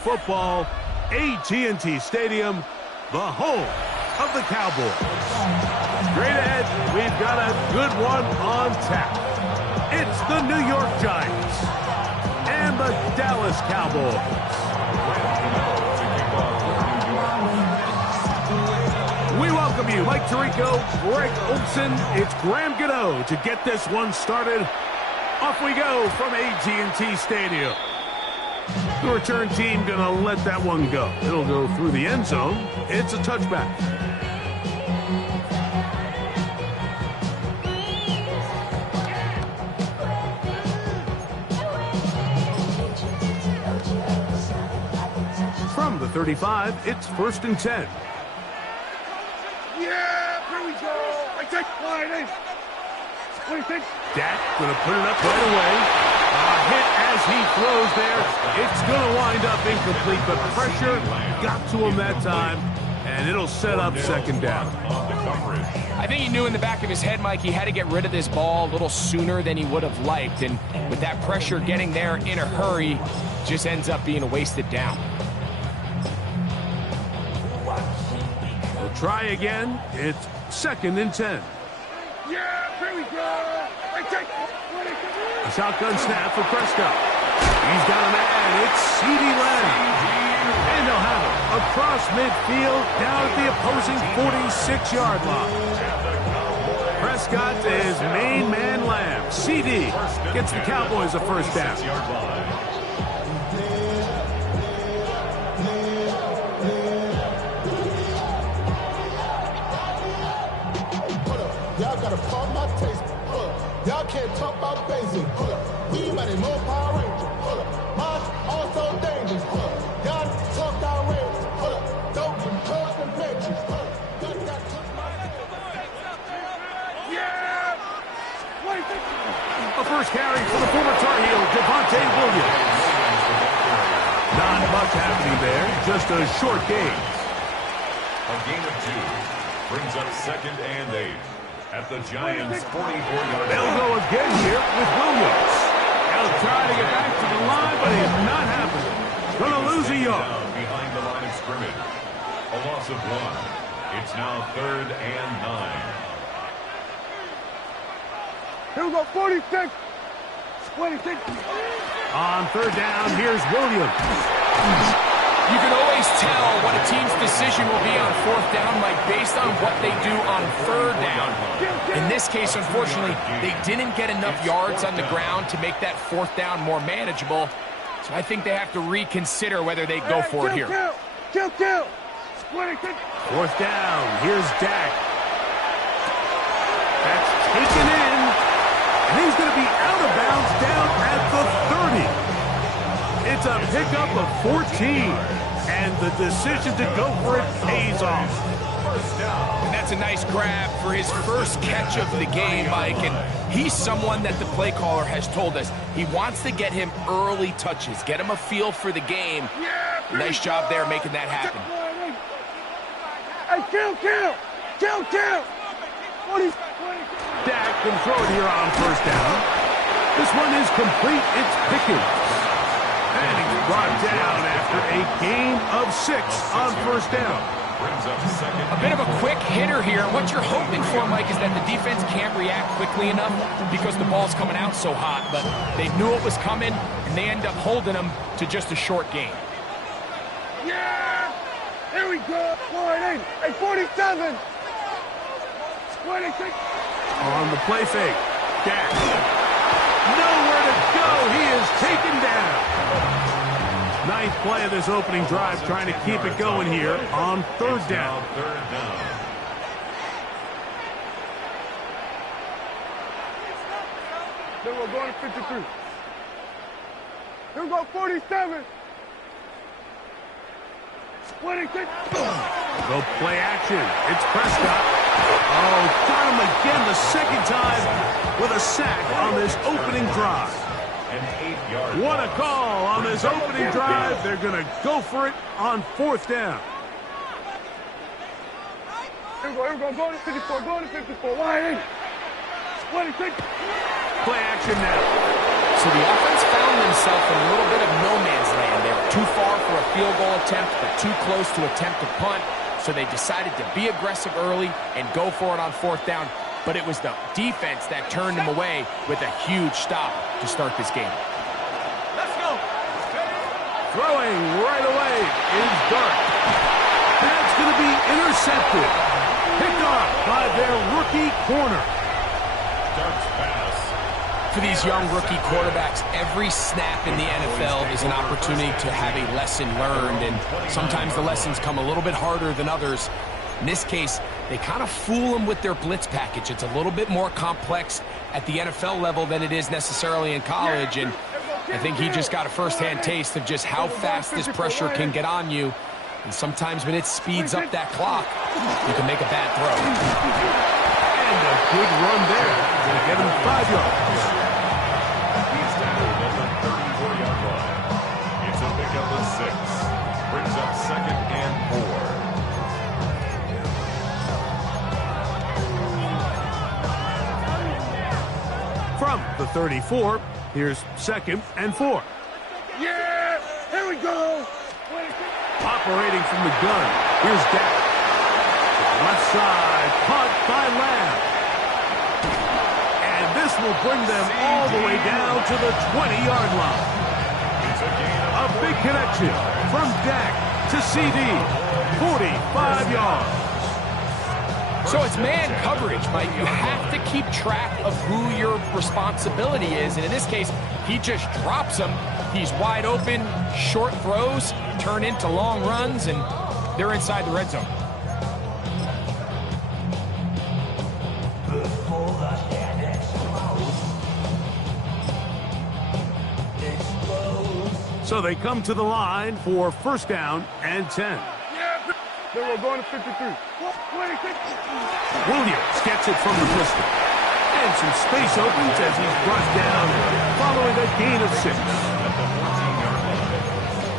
football, AT&T Stadium, the home of the Cowboys. Straight ahead, we've got a good one on tap. It's the New York Giants and the Dallas Cowboys. We welcome you, Mike Tirico, Greg Olson. It's Graham Gano to get this one started. Off we go from AT&T Stadium. The return team going to let that one go. It'll go through the end zone. It's a touchback. From the 35, it's 1st and 10. Yeah, here we go. I take line in. What do you think? Dak going to put it up right away. A hit as he throws there. It's going to wind up incomplete, but pressure got to him that time, and it'll set up 2nd down. I think he knew in the back of his head, Mike, he had to get rid of this ball a little sooner than he would have liked, and with that pressure getting there in a hurry, just ends up being a wasted down. We'll try again. It's 2nd and 10. Yeah, here we go. I take A shotgun snap for Prescott. He's got a man. It's CeeDee Lamb. And they'll have it across midfield down at the opposing 46-yard line. Prescott is main man Lamb. CeeDee gets the Cowboys a 1st down. Y'all can't talk about basic. We might more Power Ranger. Mine also dangerous. Y'all talk outrageous. Don't compare the pictures. Yeah. What do you think? A first carry for the former Tar Heel, Javonte Williams. Not much happening there, just a short gain. A gain of 2 brings up 2nd and 8. At the Giants' 44-yard line. They'll go again here with Williams. They'll try to get back to the line, but it's not happening. Going to lose a yard. Behind the line of scrimmage. A loss of 1. It's now 3rd and 9. Here we go, 46. 26. On 3rd down, here's Williams. You can always tell what a team's decision will be on 4th down, Mike, based on what they do on 3rd down. In this case, unfortunately, they didn't get enough yards on the ground to make that 4th down more manageable. So I think they have to reconsider whether they go for it here. Kill. 26. 4th down, here's Dak. That's taken in, and he's going to be out of bounds down at the 30. It's a pickup of 14. And the decision to go for it pays off. And that's a nice grab for his first catch of the game, Mike. And he's someone that the play caller has told us he wants to get him early touches, get him a feel for the game. Nice job there making that happen. Hey, kill. Dak can throw it here on 1st down. This one is complete. It's Pickens. And he's brought down after a gain of 6 on 1st down. A bit of a quick hitter here. What you're hoping for, Mike, is that the defense can't react quickly enough because the ball's coming out so hot. But they knew it was coming, and they end up holding them to just a short gain. Yeah! Here we go. Line in. Hey, 47. 26. On the play fake. Dak. Nowhere to go. He is taken down. Ninth play of this opening drive, trying to keep it going here on 3rd down. Then we're going to 53. Here we go, 47. 26. Go play action. It's Prescott. Oh, got him again the 2nd time with a sack on this opening drive. What a call on this opening drive. They're going to go for it on 4th down. Here we go, going to 54, Line in. 26. Play action now. So the offense found themselves in a little bit of no man's land. They were too far for a field goal attempt, but too close to attempt a punt. So they decided to be aggressive early and go for it on 4th down. But it was the defense that turned them away with a huge stop to start this game. Let's go. Throwing right away is Dart. That's going to be intercepted. Picked off by their rookie corner. Dart's pass. For these young rookie quarterbacks, every snap in the NFL is an opportunity to have a lesson learned, and sometimes the lessons come a little bit harder than others. In this case, they kind of fool them with their blitz package. It's a little bit more complex at the NFL level than it is necessarily in college, and I think he just got a first-hand taste of just how fast this pressure can get on you. And sometimes when it speeds up that clock, you can make a bad throw. And a good run there. Going to get him 5 yards. He's down at the 34-yard line. It's a pickup of 6. Brings up 2nd and 4. From the 34, here's 2nd and 4. Yeah! Here we go! Operating from the gun, here's Dak. Left side, punt by Lamb. And this will bring them all the way down to the 20-yard line. It's a gain of A big connection from Dak to CD, 45 yards. So it's man coverage, Mike. You have to keep track of who your responsibility is. And in this case, he just drops him. He's wide open, short throws, turn into long runs, and they're inside the red zone. So they come to the line for 1st down and 10. Then we're going to 53. Williams gets it from the pistol. And some space opens as he's brought down following a gain of 6. At the 14-yard line.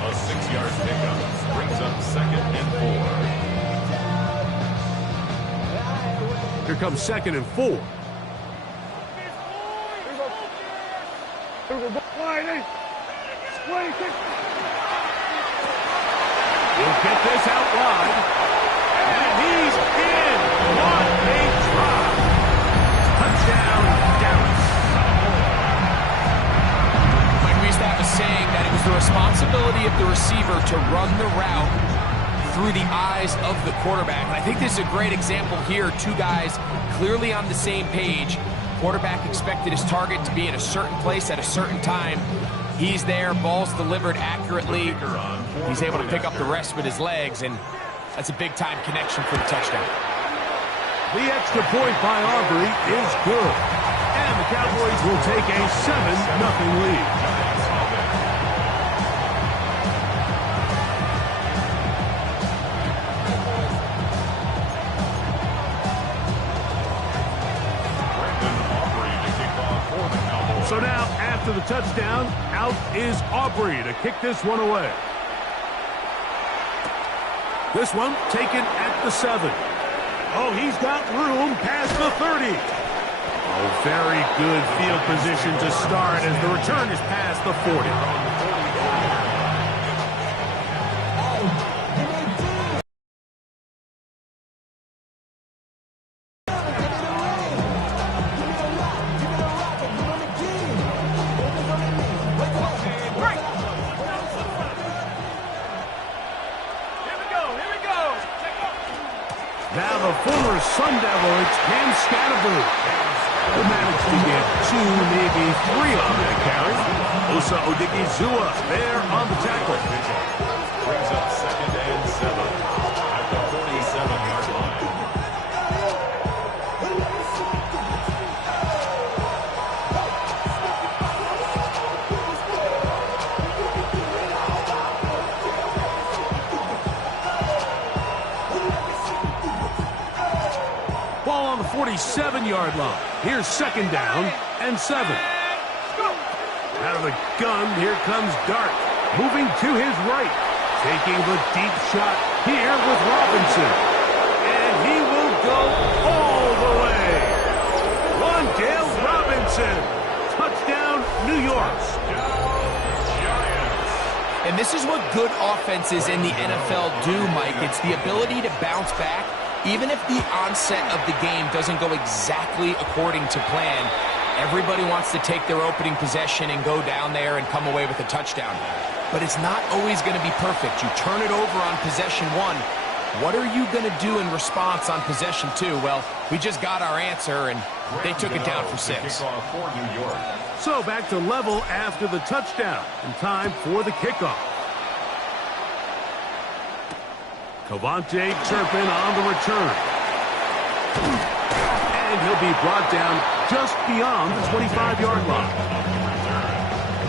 A 6-yard pickup brings up 2nd and 4. Here comes 2nd and 4. He'll get this out wide. And he's in. What a drop. Touchdown, Dallas. Mike, we used to have a saying that it was the responsibility of the receiver to run the route through the eyes of the quarterback. And I think this is a great example here. 2 guys clearly on the same page. Quarterback expected his target to be in a certain place at a certain time. He's there, ball's delivered accurately. He's able to pick up the rest with his legs, and that's a big-time connection for the touchdown. The extra point by Aubrey is good. And the Cowboys will take a 7-0 lead. So now, after the touchdown, out is Aubrey to kick this one away. This one taken at the 7. Oh, he's got room past the 30. Oh, very good field position to start as the return is past the 40. Now the former Sun Devil, it's Cam Scatterboo. Will manage to get 2, maybe 3 on that carry. Osa Odigizua there on the tackle. Brings up 2nd and 7 at the 47-yard line. Ball on the 47-yard line. Here's 2nd down and 7. Out of the gun, here comes Dart. Moving to his right. Taking the deep shot here with Robinson. And he will go all the way. Wandale Robinson. Touchdown, New New York. And this is what good offenses in the NFL do, Mike. It's the ability to bounce back, even if the onset of the game doesn't go exactly according to plan. Everybody wants to take their opening possession and go down there and come away with a touchdown. But it's not always going to be perfect. You turn it over on possession 1. What are you going to do in response on possession 2? Well, we just got our answer, and they took it down for 6. So back to level after the touchdown, and time for the kickoff. Cavante Turpin on the return. And he'll be brought down just beyond the 25-yard line.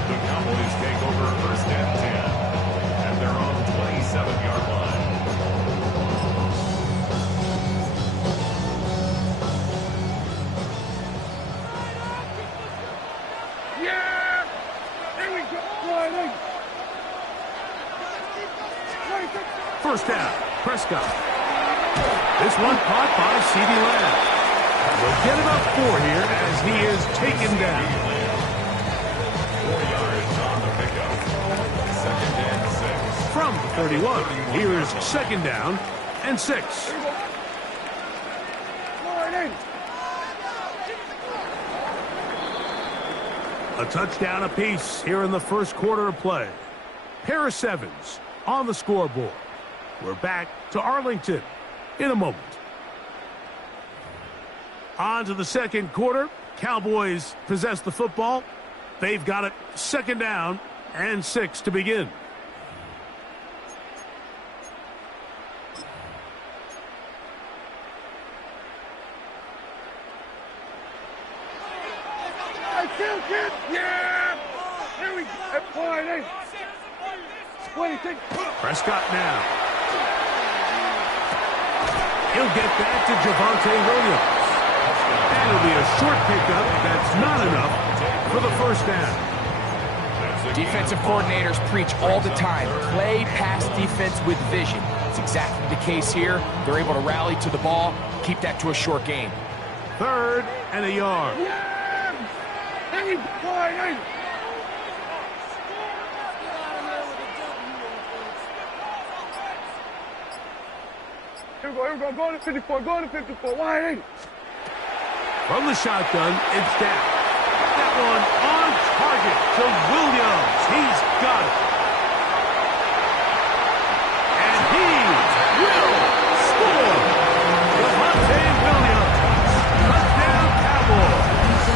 The Cowboys take over first and 10 at their own 27-yard line. Yeah! There we go. Sliding. First down, Prescott. This one caught by CeeDee Lamb. We'll get it up 4 here as he is taken down. 4 yards on the pickup. Second and 6. From the 31, here's second down and 6. Sliding. A touchdown apiece here in the first quarter of play. Pair of 7s on the scoreboard. We're back to Arlington in a moment. On to the second quarter. Cowboys possess the football. They've got it second down and 6 to begin. I still get. Yeah! Here we go. Sliding. 26. Prescott now. He'll get back to Javonte Williams. And it'll be a short pickup. That's not enough for the first down. Defensive coordinators preach all the time, play pass defense with vision. It's exactly the case here. They're able to rally to the ball, keep that to a short gain. 3rd and a yard. Yeah! Here we go. Sliding. Here we go. Go to 54. Go to 54. Sliding. From the shotgun, it's down. That one on target to Williams. He's got it. And he will score. Javonte Williams. Touchdown, Cowboys.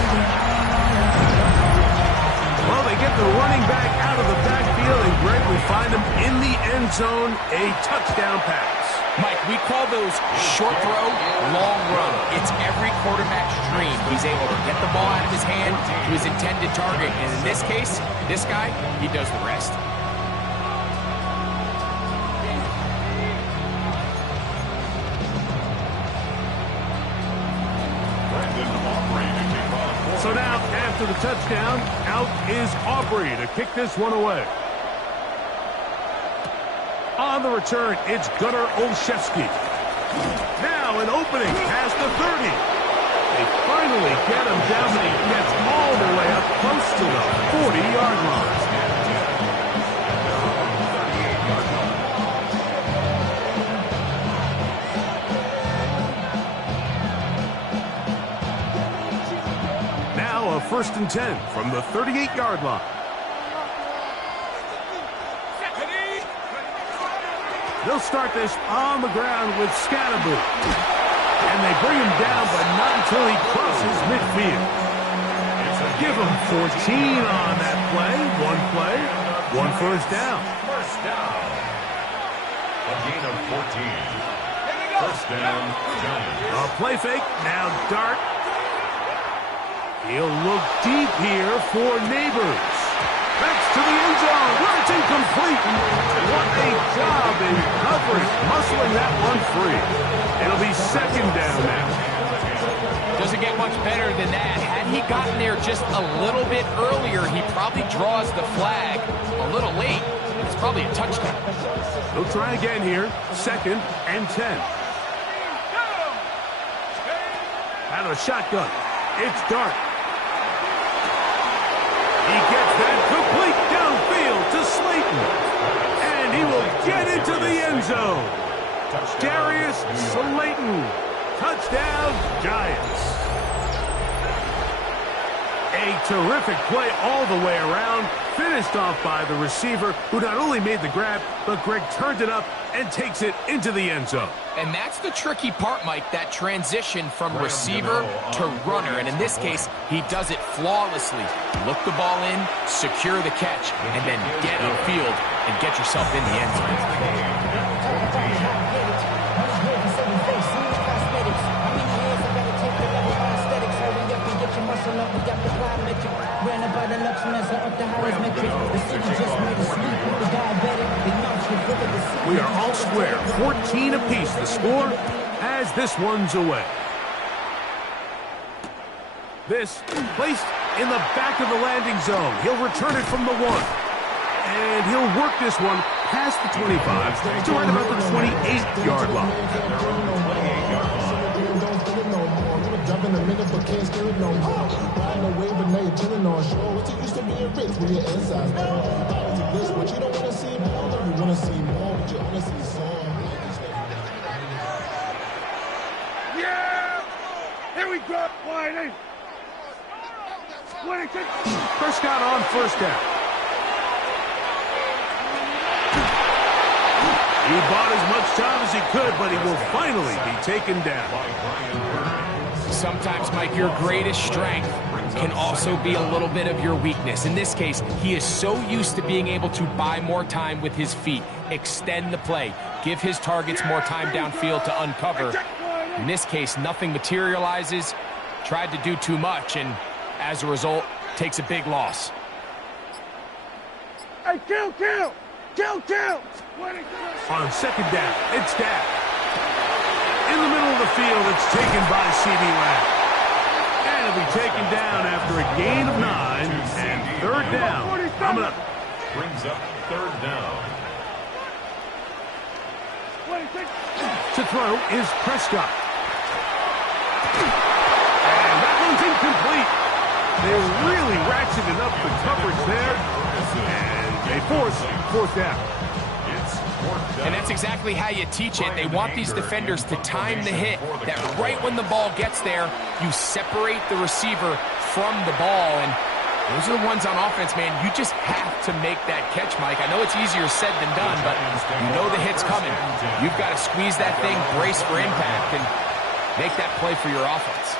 Well, they get the running back out of the backfield, and Greg, we find him in the end zone, a touchdown pass. Mike, we call those short throw, long run. It's every quarterback's dream. He's able to get the ball out of his hand to his intended target. And in this case, this guy, he does the rest. So now, after the touchdown, out is Aubrey to kick this one away. On the return, it's Gunnar Olszewski. Now an opening past the 30. They finally get him down, but he gets all the way up close to the 40-yard line. Now a 1st and 10 from the 38-yard line. They'll start this on the ground with Scatterby. And they bring him down, but not until he crosses midfield. Give him 14 on that play. One first down. First down. A gain of 14. First down, Giants. A play fake. Now Dart. He'll look deep here for Neighbors. Backs to the end zone, where it's incomplete. What a job in coverage, muscling that one free. It'll be second down now. Doesn't get much better than that. Had he gotten there just a little bit earlier, he probably draws the flag a little late. It's probably a touchdown. They'll try again here, 2nd and 10. Out of the shotgun, it's Dart. He end zone. Darius Slayton. Touchdown, Giants. A terrific play all the way around, finished off by the receiver, who not only made the grab, but Greg turned it up and takes it into the end zone. And that's the tricky part, Mike, that transition from receiver to runner. And in this case, he does it flawlessly. Look the ball in, secure the catch, and then get upfield and get yourself in the end zone. We are all square, 14 apiece the score as this one's away. This placed in the back of the landing zone. He'll return it from the 1. And he'll work this one past the 25 to right about the 28-yard line. In a minute, but can't steer it no more. Riding a wave, but now you're chilling on shore. What you used to be a rich when your insides more. This, but you don't want to see more. You want to see more, but you want to see some. Yeah! Here we go. Wide in. 26. Prescott on first down. He bought as much time as he could, but he will finally be taken down. Sometimes, Mike, your greatest strength can also be a little bit of your weakness. In this case, he is so used to being able to buy more time with his feet, extend the play, give his targets more time downfield to uncover. In this case, nothing materializes, tried to do too much, and as a result, takes a big loss. Hey, kill! On second down, it's down. In the middle of the field, it's taken by C.D. Lamb. And it'll be taken down after a gain of 9 and third down. Coming up. Brings up third down. To throw is Prescott. And that one's incomplete. They're really ratcheting up the coverage there. And they force fourth down. And that's exactly how you teach it. They want these defenders to time the hit, that right when the ball gets there, you separate the receiver from the ball. And those are the ones on offense, man. You just have to make that catch, Mike. I know it's easier said than done, but you know the hit's coming. You've got to squeeze that thing, brace for impact, and make that play for your offense.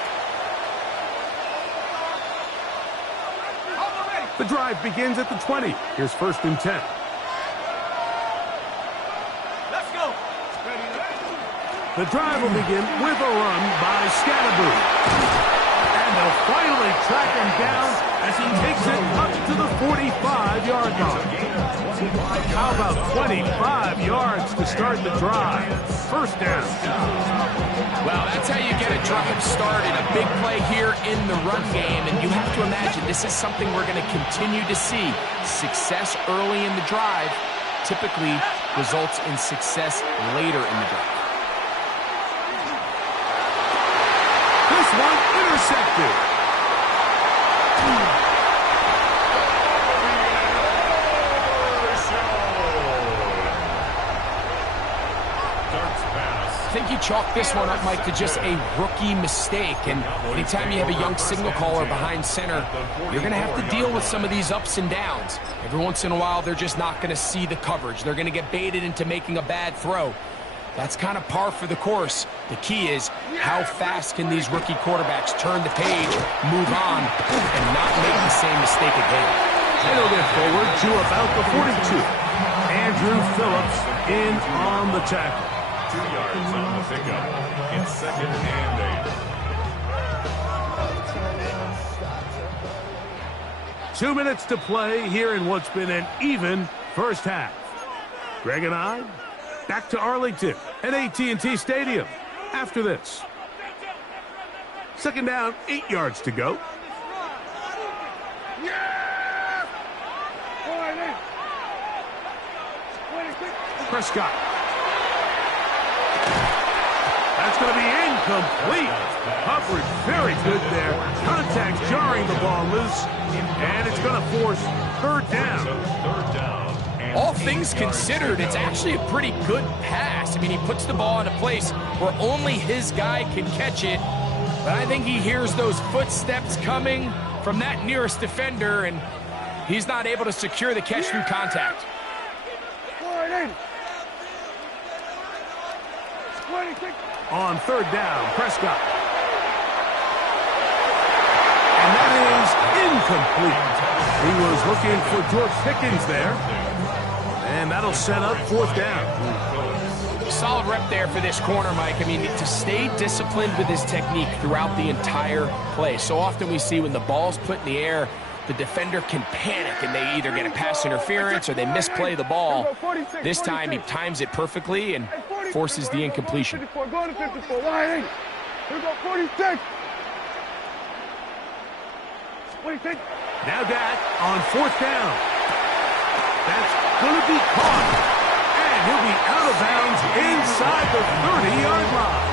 The drive begins at the 20. Here's first and 10. The drive will begin with a run by Scatterboo. And they'll finally track him down as he takes it up to the 45-yard line. How about 25 yards to start the drive? First down. Well, that's how you get a drive started. A big play here in the run game. And you have to imagine this is something we're going to continue to see. Success early in the drive typically results in success later in the drive. This one intercepted. I think you chalk this one up, Mike, to just a rookie mistake. And anytime you have a young signal caller behind center, you're going to have to deal with some of these ups and downs. Every once in a while, they're just not going to see the coverage. They're going to get baited into making a bad throw. That's kind of par for the course. The key is how fast can these rookie quarterbacks turn the page, move on, and not make the same mistake again. And they'll get forward to about the 42. Andrew Phillips in on the tackle. 2 yards on the pickup. It's second and 8. 2 minutes to play here in what's been an even first half. Greg and I back to Arlington at AT&T Stadium after this. Second down, 8 yards to go. Prescott. That's going to be incomplete. Coverage very good there. Contact jarring the ball loose. And it's going to force third down. Third down and all things considered, it's actually a pretty good pass. I mean, he puts the ball in a place where only his guy can catch it. But I think he hears those footsteps coming from that nearest defender, and he's not able to secure the catch through contact. On third down, Prescott. And that is incomplete. He was looking for George Pickens there. And that'll set up fourth down. Solid rep there for this corner, Mike. I mean, to stay disciplined with his technique throughout the entire play. So often we see when the ball's put in the air, the defender can panic and they either get a pass interference or they misplay the ball. This time he times it perfectly and forces the incompletion. Going to 54. Wide 8. Here we go, 46. 26. Now Dak on fourth down. That's going to be caught. And he'll be out of bounds inside the 30-yard line.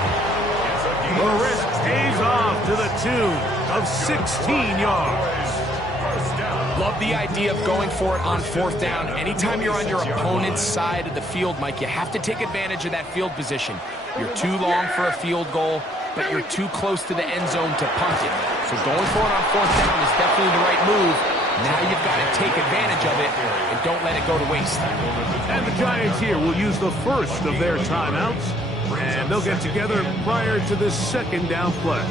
The risk pays off to the tune of 16 yards. Love the idea of going for it on fourth down. Anytime you're on your opponent's side of the field, Mike, you have to take advantage of that field position. You're too long for a field goal, but you're too close to the end zone to punt it. So going for it on fourth down is definitely the right move. Now you've got to take advantage of it and don't let it go to waste. And the Giants here will use the first of their timeouts, and they'll get together prior to this second down play.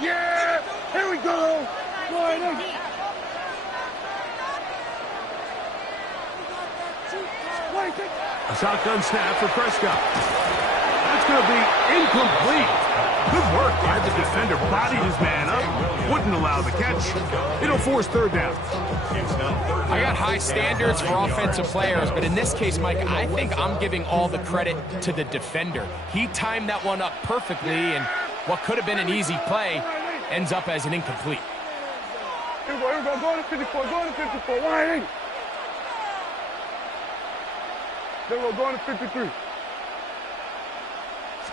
Yeah! Here we go! Wide 8. A shotgun snap for Prescott. That's going to be incomplete. Good work by the defender. Bodied his man up. Wouldn't allow the catch. It'll force third down. I got high standards for offensive players, but in this case, Mike, I think I'm giving all the credit to the defender. He timed that one up perfectly, and what could have been an easy play ends up as an incomplete. Here we go, going to 54, wide 8. Then we're going to 53.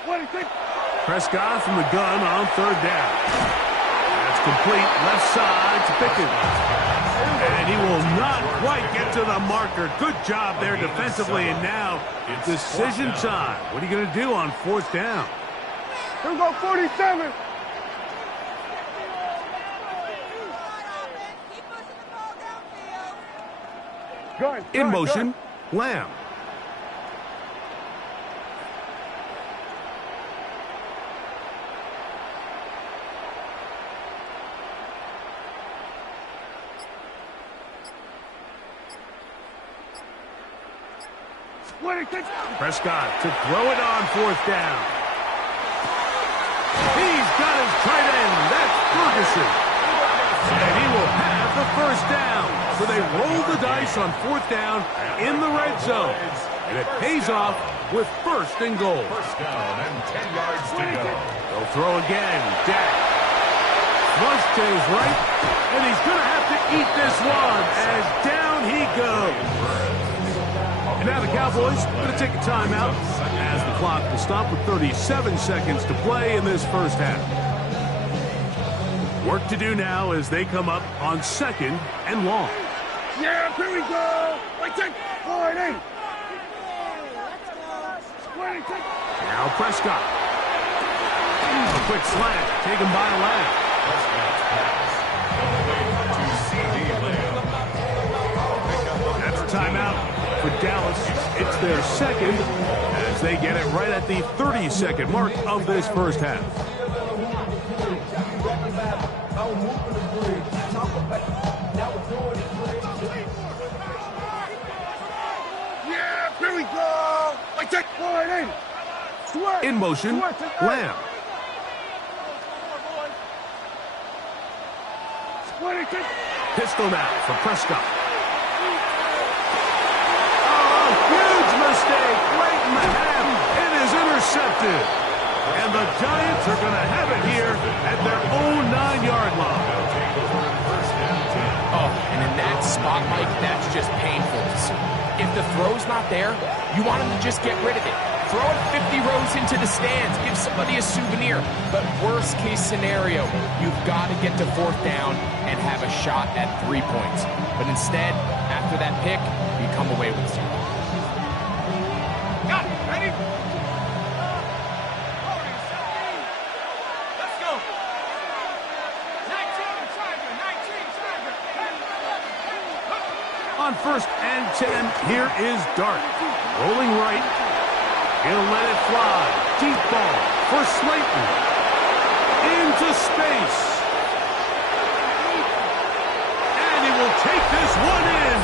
26. Prescott from the gun on third down. That's complete left side to Pickens. And he will not quite get to the marker. Good job there defensively, and now decision time. What are you going to do on fourth down? Here we go, 47. In motion, Lamb. Prescott to throw it on fourth down. He's got his tight end. That's Ferguson. And he will have the first down. So they roll the dice on fourth down in the red zone. And it pays off with first and goal. First down and 10 yards to go. They'll throw again. Dak. Flush to his right. And he's going to have to eat this one as down he goes. And now the Cowboys going to take a timeout as the clock will stop with 37 seconds to play in this first half. Work to do now as they come up on second and long. Yeah, here we go. Wait, take 4-8. Now Prescott. A quick slant taken by Lamb. That's a timeout for Dallas. It's their second as they get it right at the 30-second mark of this first half. Yeah, here we go. Wait, take 4-8. In motion, Lamb. Pistol now for Prescott. Oh, huge mistake late in the half. It is intercepted. And the Giants are going to have it here at their own 9-yard line. Oh, and in that spot, Mike, that's just painful to see. If the throw's not there, you want him to just get rid of it. Throw it 50 rows into the stands. Give somebody a souvenir. But worst case scenario, you've got to get to fourth down and have a shot at 3 points. But instead, after that pick, you come away with 0. Got it. Ready? Let's go. 19 Tiger. On 1st and 10, here is Dart. Rolling right. He'll let it fly. Deep ball for Slayton. Into space. And he will take this one in.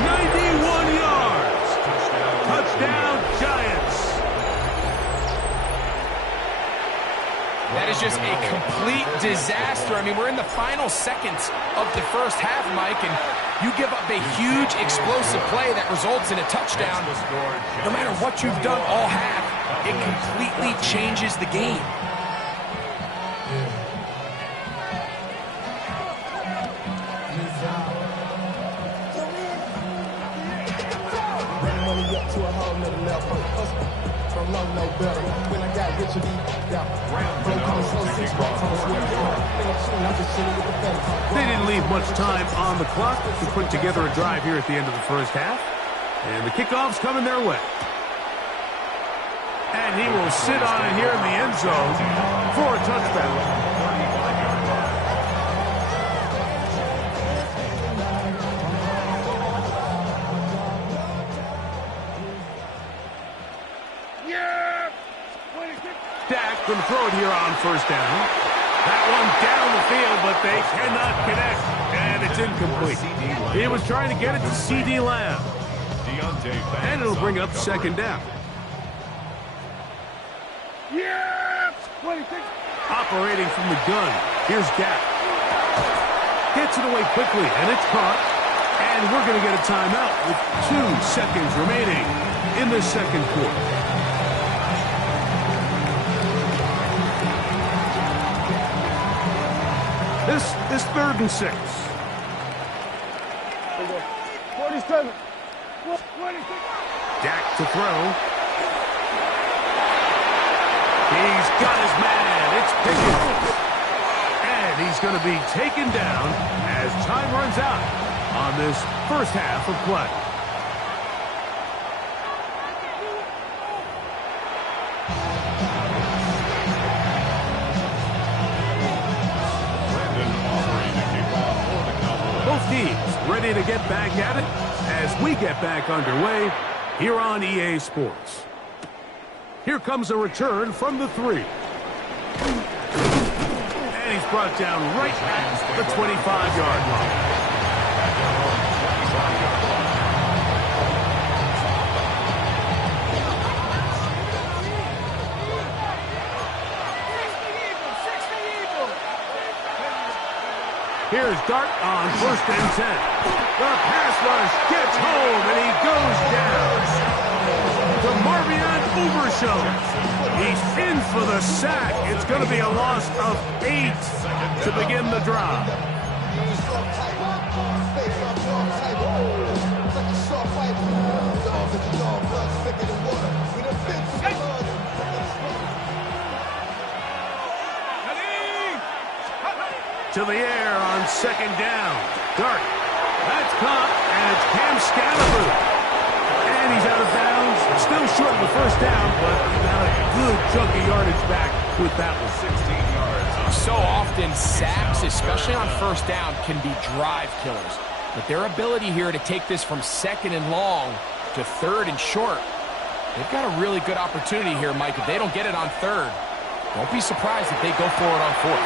91 yards. Touchdown, Giants. That is just a complete disaster. I mean, we're in the final seconds of the first half, Mike, and you give up a huge explosive play that results in a touchdown. No matter what you've done all half, it completely changes the game. They didn't leave much time on the clock to put together a drive here at the end of the first half. And the kickoff's coming their way. And he will sit on it here in the end zone for a touchdown. Dak going to throw it here on 1st down. That one down the field, but they cannot connect. And it's incomplete. He was trying to get it to C.D. Lamb. And it'll bring up 2nd down. Operating from the gun. Here's Dak. Gets it away quickly, and it's caught. And we're going to get a timeout with 2 seconds remaining in the second quarter. This is 3rd and 6. 47. Dak to throw. He's got his man. It's Pickett. And he's going to be taken down as time runs out on this first half of play. Both teams ready to get back at it as we get back underway here on EA Sports. Here comes a return from the 3. And he's brought down right at the 25-yard line. Here's Dart on 1st and 10. The pass rush gets home, and he goes down. The Marvion Overshow. He's in for the sack. It's going to be a loss of 8 to begin the drive. To the air on 2nd down. Dart. That's caught, and it's Cam Scalaboo. And he's out of bounds. Still short of the 1st down, but got a good chunk of yardage back with that one. 16 yards. So often, sacks, especially on 1st down, can be drive killers. But their ability here to take this from 2nd and long to 3rd and short, they've got a really good opportunity here, Mike. If they don't get it on 3rd, don't be surprised if they go for it on 4th.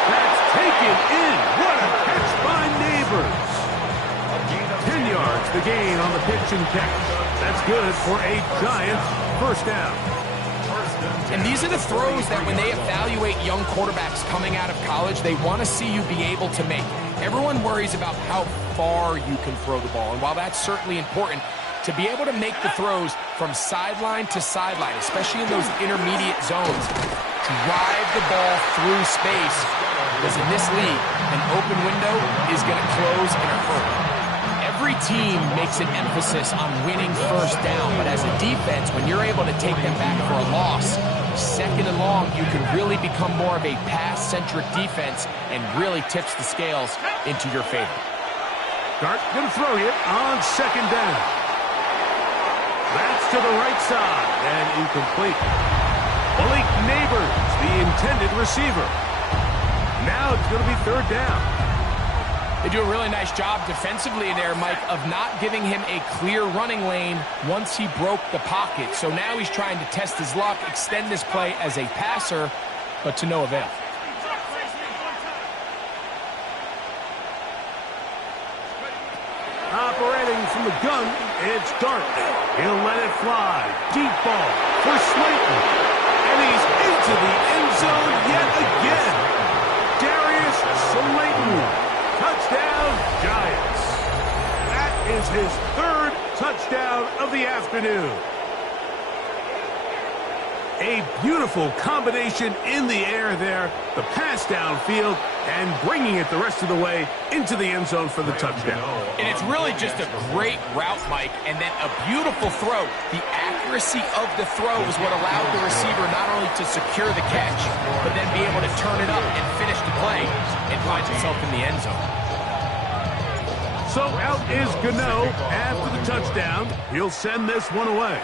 That's taken in. What a catch by Neighbors. 10 yards the gain on the pitch and catch. That's good for a Giants 1st down. And these are the throws that when they evaluate young quarterbacks coming out of college, they want to see you be able to make. Everyone worries about how far you can throw the ball. And while that's certainly important, to be able to make the throws from sideline to sideline, especially in those intermediate zones, drive the ball through space, because in this league, an open window is going to close in a hurry. Every team makes an emphasis on winning first down, but as a defense, when you're able to take them back for a loss, second and long, you can really become more of a pass-centric defense and really tips the scales into your favor. Dart going to throw you on second down. That's to the right side and incomplete. Malik Neighbors, the intended receiver. Now it's going to be third down. They do a really nice job defensively in there, Mike, of not giving him a clear running lane once he broke the pocket. So now he's trying to test his luck, extend this play as a passer, but to no avail. Operating from the gun, it's Dart. He'll let it fly. Deep ball for Slayton. And he's into the end zone yet again. Darius Slayton. Touchdown, Giants. That is his third touchdown of the afternoon. A beautiful combination in the air there. The pass downfield and bringing it the rest of the way into the end zone for the touchdown. And it's really just a great route, Mike, and then a beautiful throw. The accuracy of the throw is what allowed the receiver not only to secure the catch, but then be able to turn it up and finish the play and find himself in the end zone. So out is Gano after the touchdown. He'll send this one away.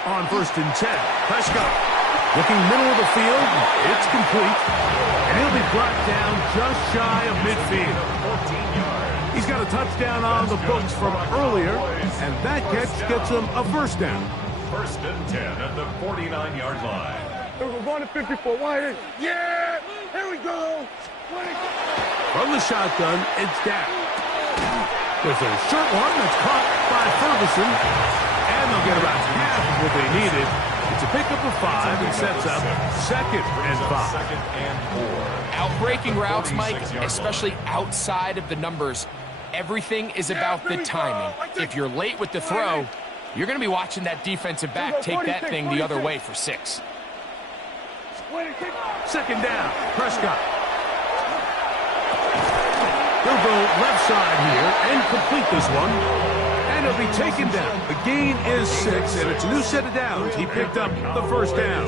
On 1st and 10, Prescott looking middle of the field. It's complete. And he'll be brought down just shy of midfield. He's got a touchdown on the books from earlier, and that catch gets him a first down. 1st and 10 at the 49-yard line. We're going to 54 wide. Yeah! Here we go! From the shotgun, it's Dak. There's a short one that's caught by Ferguson. And they'll get about half of what they needed. It's a pickup of 5 and sets up 2nd and 5. 2nd and 4. Outbreaking routes, Mike, especially outside of the numbers, everything is about the timing. If you're late with the throw, you're going to be watching that defensive back take that thing the other way for 6. 2nd down, Prescott. He'll go left side here and complete this one. And he'll be taken down. The gain is 6, and it's a new set of downs. He picked up the first down.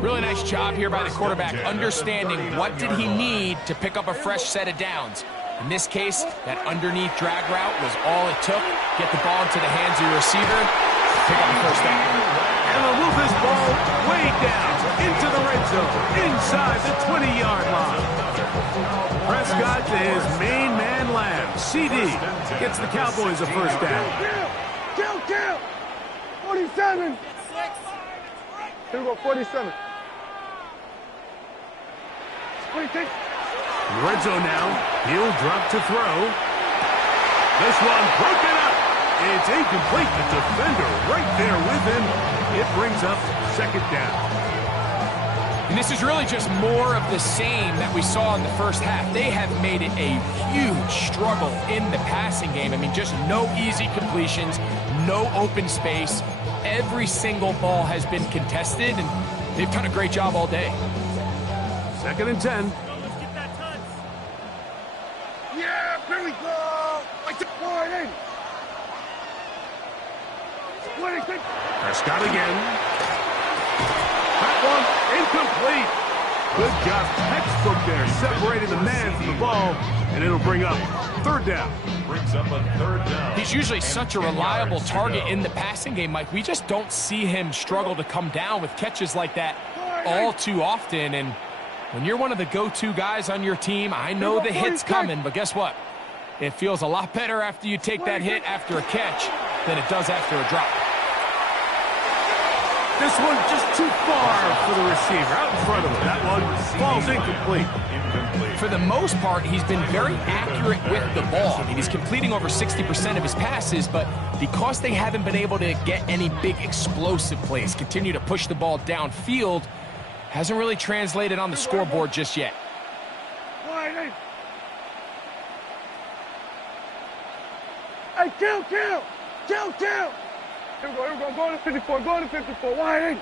Really nice job here by the quarterback, understanding what did he need to pick up a fresh set of downs. In this case, that underneath drag route was all it took. Get the ball into the hands of your receiver, pick up the first down. And they'll move this ball way down into the red zone, inside the 20-yard line. Prescott to his main man Lamb. CD gets the Cowboys a first down. Kill! 47! Here we go, 47. 26. Red zone now. He'll drop to throw. This one broken up. It's incomplete. The defender right there with him. It brings up 2nd down. And this is really just more of the same that we saw in the first half. They have made it a huge struggle in the passing game. I mean, just no easy completions, no open space. Every single ball has been contested, and they've done a great job all day. 2nd and 10. Yeah, here we go! I took forward in. 26. Prescott again. That one incomplete. Good job, textbook there, separating the man from the ball, and it'll bring up 3rd down. Brings up a 3rd down. He's usually such a reliable target in the passing game, Mike. We just don't see him struggle to come down with catches like that all too often. And when you're one of the go-to guys on your team, I know the hit's coming, but guess what? It feels a lot better after you take that hit after a catch than it does after a drop. This one just too far for the receiver. Out in front of him. That one falls incomplete. For the most part, he's been very accurate with the ball. I mean, he's completing over 60% of his passes, but because they haven't been able to get any big explosive plays, continue to push the ball downfield, hasn't really translated on the scoreboard just yet. Hey, kill! Here we go, go to 54, wide in.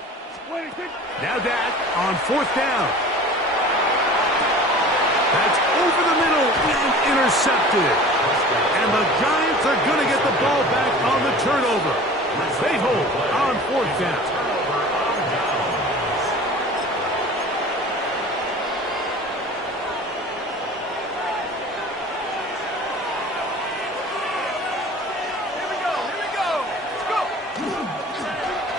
Now Dak on 4th down. That's over the middle and intercepted. And the Giants are going to get the ball back on the turnover. They hold on 4th down.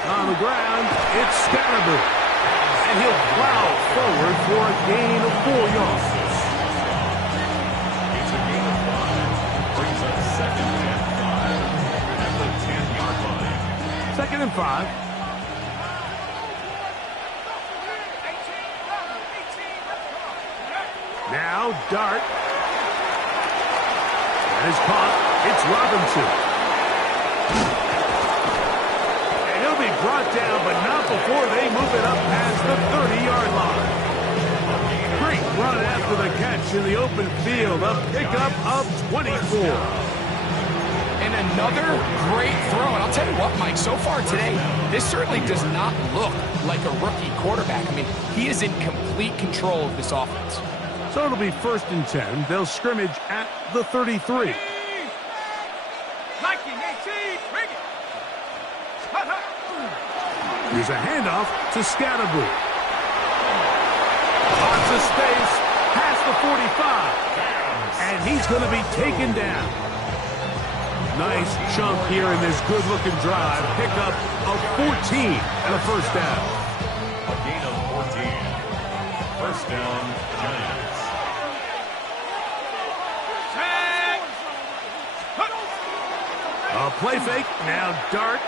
On the ground, it's Scatterboo. And he'll plow forward for a gain of 4 yards. It's a gain of 5. Brings up 2nd and 5 at the 10-yard line. 2nd and 5. Now Dart. That is caught. It's Robinson. Brought down, but not before they move it up past the 30-yard line. Great run after the catch in the open field. A pickup of 24. And another great throw. And I'll tell you what, Mike, so far today, this certainly does not look like a rookie quarterback. I mean, he is in complete control of this offense. So it'll be 1st and 10. They'll scrimmage at the 33. Here's a handoff to Scatterboo. Lots of space past the 45. And he's going to be taken down. Nice chunk here in this good-looking drive. Pickup of 14 and a 1st down. A gain of 14. 1st down, Giants. A play fake. Now Dart.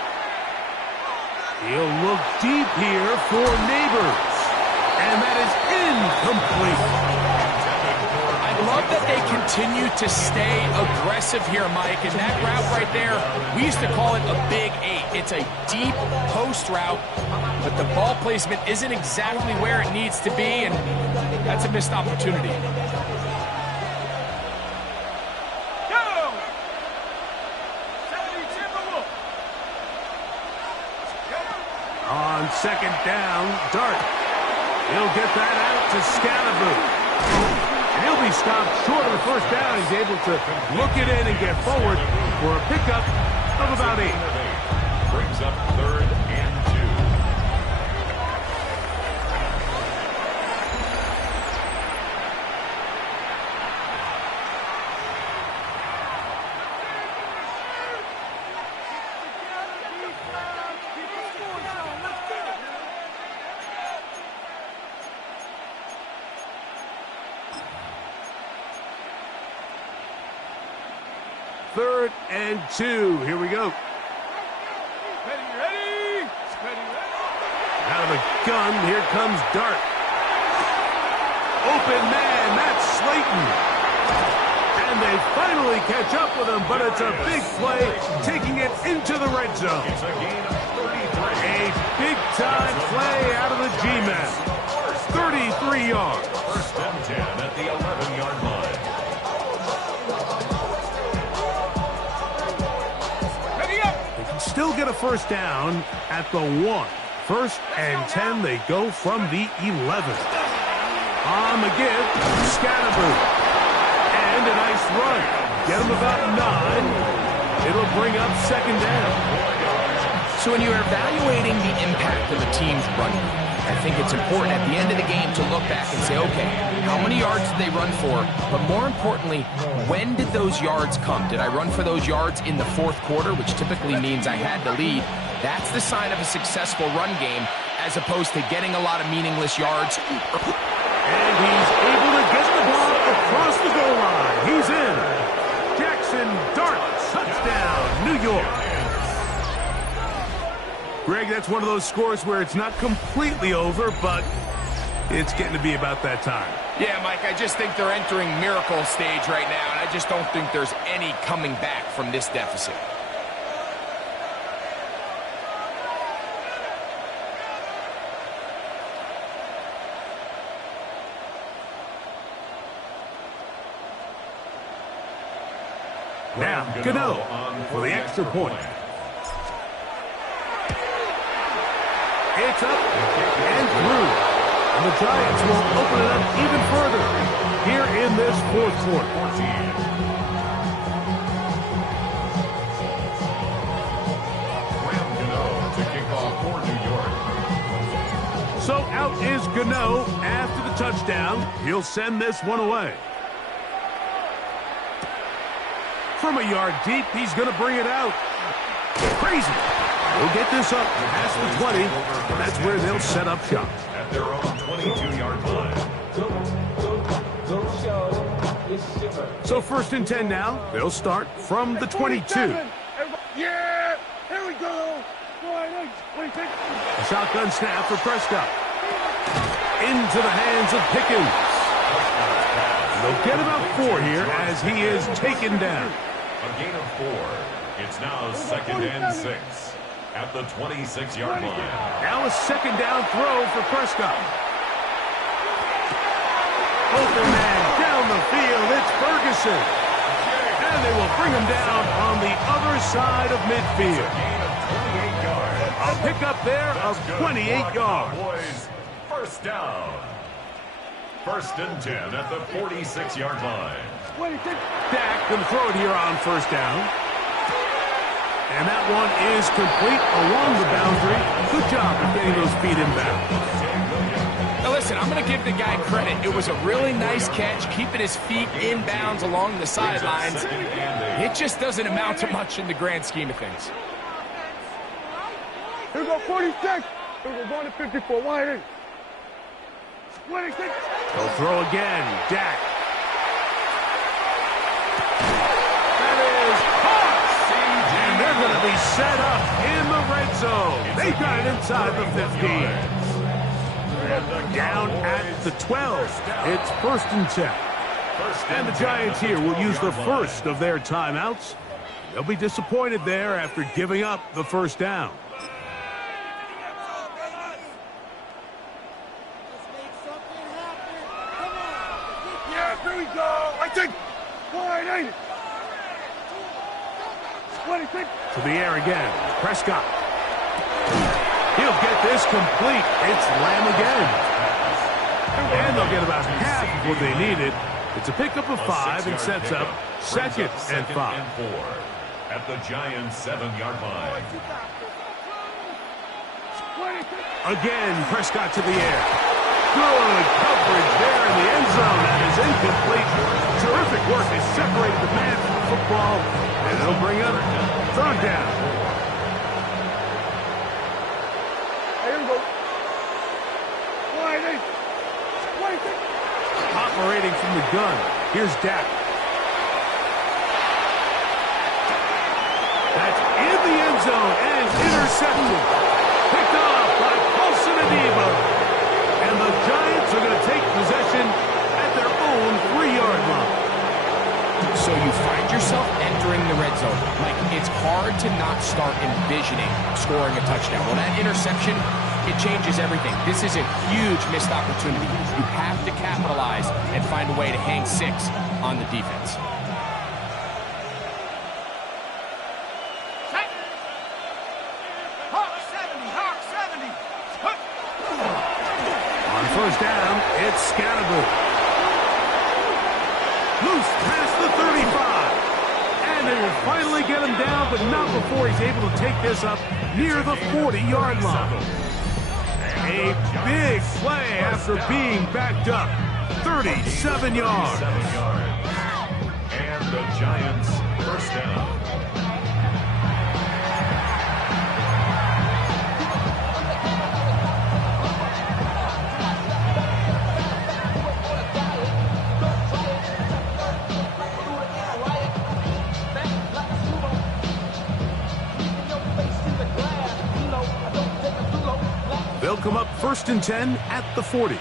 He'll look deep here for Neighbors. And that is incomplete. I love that they continue to stay aggressive here, Mike. And that route right there, we used to call it a big 8. It's a deep post route, but the ball placement isn't exactly where it needs to be, and that's a missed opportunity. On 2nd down, Dart. He'll get that out to Scatterboo. And he'll be stopped short of the 1st down. He's able to look it in and get forward for a pickup of about 8. Brings up 3rd and 3rd and 2. Here we go. Ready? Out of the gun, here comes Dart. Open2 that's Slayton. And they finally catch up with him, but it's a big play, taking it into the red zone. It's a gain of 33. A big-time play out of the G-Men. 33 yards. 1st and 10 at the 11-yard line. Still get a 1st down at the 1. 1st and 10, they go from the 11. On the give, Scatterboo. And a nice run. Get him about 9. It'll bring up 2nd down. So when you're evaluating the impact of a team's running, I think it's important at the end of the game to look back and say, okay, how many yards did they run for? But more importantly, when did those yards come? Did I run for those yards in the 4th quarter, which typically means I had the lead? That's the sign of a successful run game, as opposed to getting a lot of meaningless yards. And he's able to get the ball across the goal line. He's in. and darts. Touchdown, New York. Greg, that's one of those scores where it's not completely over, but it's getting to be about that time. Yeah, Mike, I just think they're entering miracle stage right now, and I just don't think there's any coming back from this deficit. Now, Gano for the extra point. It's up and through. And the Giants will open it up even further here in this fourth quarter. Gano to kick off for New York. So out is Gano after the touchdown. He'll send this one away. From a yard deep, he's going to bring it out. Crazy. We'll get this up past the 20, and that's where they'll set up shop. At their own 22-yard line. So 1st and 10 now. They'll start from the 22. Yeah, here we go. What do you think? A shotgun snap for Prescott. Into the hands of Pickens. They'll get about 4 here as he is taken down. A gain of 4. It's now 2nd and 6 at the 26-yard line. Now a 2nd down throw for Prescott. Open man down the field. It's Ferguson. And they will bring him down on the other side of midfield. Gain of 28 yards. A pickup there of 28 yards. Boys, 1st down. 1st and 10 at the 46-yard line. What do you think? Dak can throw it here on 1st down. And that one is complete along the boundary. Good job of getting those feet inbound. Now listen, I'm going to give the guy credit. It was a really nice catch, keeping his feet inbounds along the sidelines. It just doesn't amount to much in the grand scheme of things. Here we go, 46. Here we go, going to 54. Wide in. 26. They'll throw again. Dak. That is caught. And they're going to be set up in the red zone. They got it inside the 15. Down at the 12. It's 1st and 10. And the Giants here will use the first of their timeouts. They'll be disappointed there after giving up the 1st down. Yeah, here we go. I think. Wide in. 26. To the air again. Prescott. He'll get this complete. It's Lamb again. And they'll get about half of what they needed. It's a pickup of 5 and sets up 2nd and 5. At the Giants' 7-yard line. Again, Prescott to the air. Good coverage there in the end zone. That is incomplete. Terrific work to separate the man from the football. And it'll bring up 3rd down. Here we go. Wide in. 26. Operating from the gun. Here's Dak. That's in the end zone and intercepted. Picked off by Paulson Adebo. And the Giants are going to take possession at their own 3-yard line. So you find yourself entering the red zone. Like, it's hard to not start envisioning scoring a touchdown. Well, that interception, it changes everything. This is a huge missed opportunity. You have to capitalize and find a way to hang 6 on the defense. On 1st down, it's Scattergood. Loose past the 35. And they will finally get him down, but not before he's able to take this up near the 40-yard line. A big play after being backed up. 37 yards. And the Giants' 1st down. They'll come up 1st and 10 at the 40.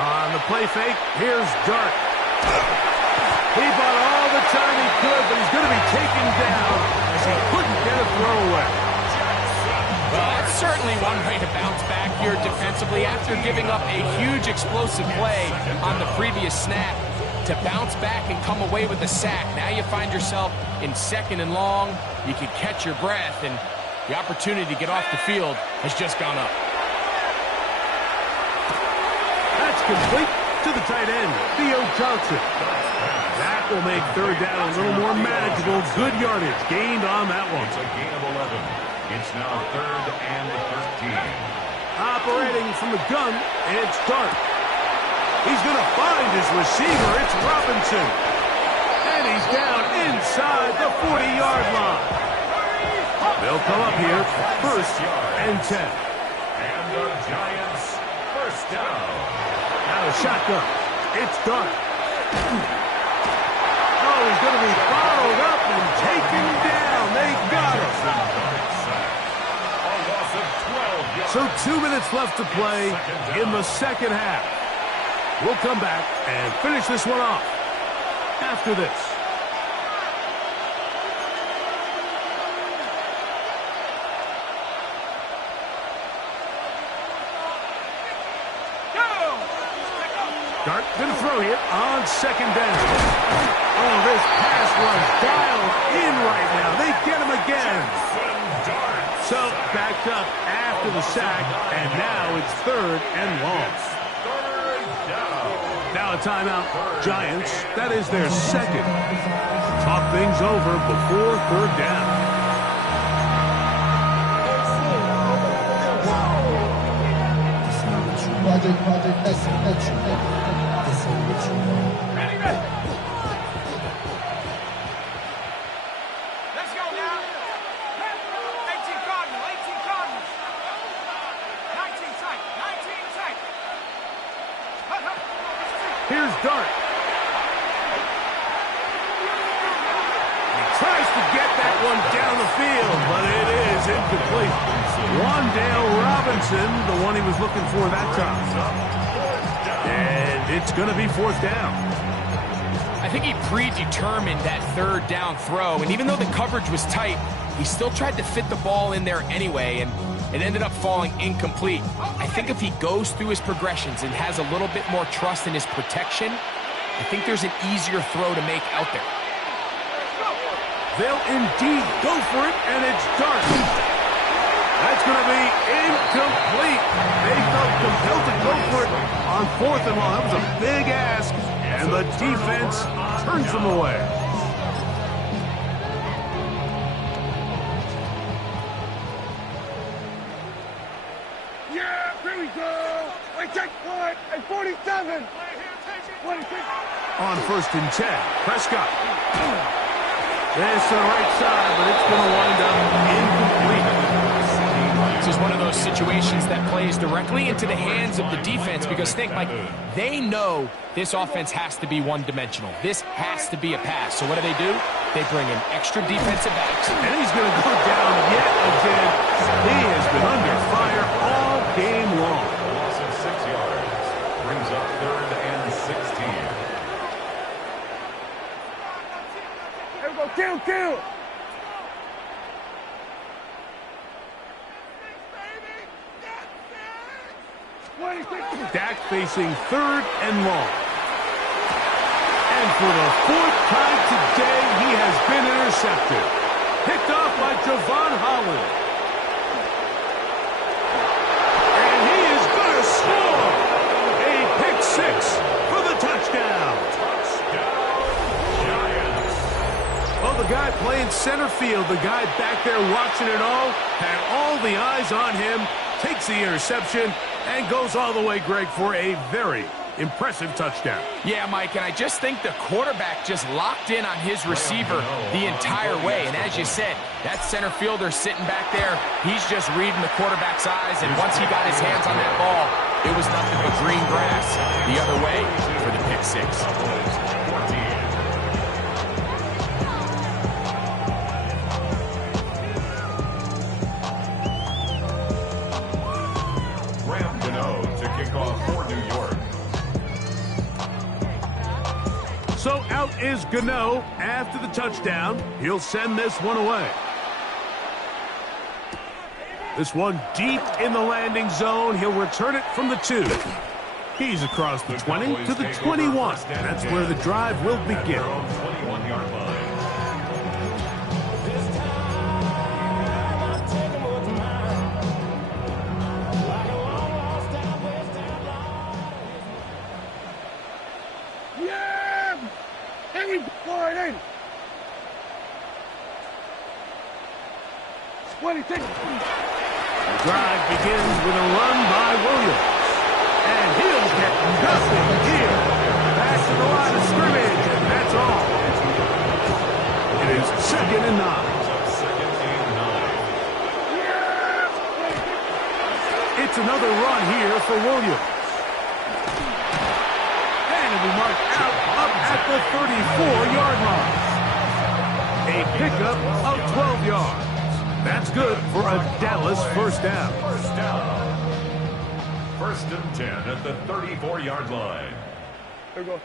On the play fake, here's Dart. He bought all the time he could, but he's going to be taken down as he couldn't get a throwaway. Well, that's certainly one way to bounce back here defensively after giving up a huge explosive play on the previous snap. To bounce back and come away with a sack. Now you find yourself in 2nd and long. You can catch your breath, and the opportunity to get off the field has just gone up. That's complete to the tight end, Theo Johnson. That will make 3rd down a little more manageable. Good yardage gained on that one. It's a gain of 11. It's now 3rd and 13. Operating from the gun, it's Dart. He's going to find his receiver. It's Robinson. And he's down inside the 40-yard line. They'll come up here 1st and 10. And the Giants 1st down. Now a shotgun. It's Dart. Oh, he's going to be followed up and taken down. They got him. A loss of 12 yards. So 2 minutes left to play in the 2nd half. We'll come back and finish this one off after this. Dart going to throw here on 2nd down. Oh, this pass was dialed in right now. They get him again. So backed up after the sack, and now it's 3rd and long. Now a timeout. Giants, that is their 2nd. Talk things over before 3rd down. Let's go now. 18 Cardinals, 18 Cardinals. 19 tight, 19 tight. Here's Dart. He tries to get that one down the field, but it is incomplete. Wandale Robinson, the one he was looking for that time. And it's going to be 4th down. I think he predetermined that 3rd down throw, and even though the coverage was tight, he still tried to fit the ball in there anyway, and it ended up falling incomplete. I think if he goes through his progressions and has a little bit more trust in his protection, I think there's an easier throw to make out there. They'll indeed go for it, and it's Dart. That's going to be incomplete. They felt compelled to go for it on 4th and long. That was a big ask, and the defense turns them away. Yeah, here we go. We take one and 47. 26. On 1st and 10, Prescott. This to the right side, but it's going to wind up incomplete. This is one of those situations that plays directly into the hands of the defense because think, Mike, they know this offense has to be one-dimensional. This has to be a pass. So what do? They bring in extra defensive backs. And he's going to go down yet again. He has been under fire all game long. A loss of 6 yards. Brings up 3rd and 16. Here we go, kill. Dak facing 3rd and long. And for the 4th time today, he has been intercepted. Picked off by Javon Holland. And he is going to score. A pick 6 for the touchdown. Giants. Well, the guy playing center field, the guy back there watching it all, had all the eyes on him, takes the interception, and goes all the way, Greg, for a very impressive touchdown. Yeah, Mike, and I just think the quarterback just locked in on his receiver the entire way. And as you said, that center fielder sitting back there, he's just reading the quarterback's eyes. And once he got his hands on that ball, it was nothing but green grass the other way for the pick 6. So out is Gano after the touchdown. He'll send this one away. This one deep in the landing zone. He'll return it from the 2. He's across the 20 to the 21. That's where the drive will begin. 21-yard line. The drive begins with a run by Williams. And he'll get nothing here. Back to the line of scrimmage, and that's all. It is 2nd and 9. It's another run here for Williams. And it'll be marked out up at the 34-yard line. A pickup of 12 yards. That's good for a Dallas first down. First and 10 at the 34-yard line. There we go.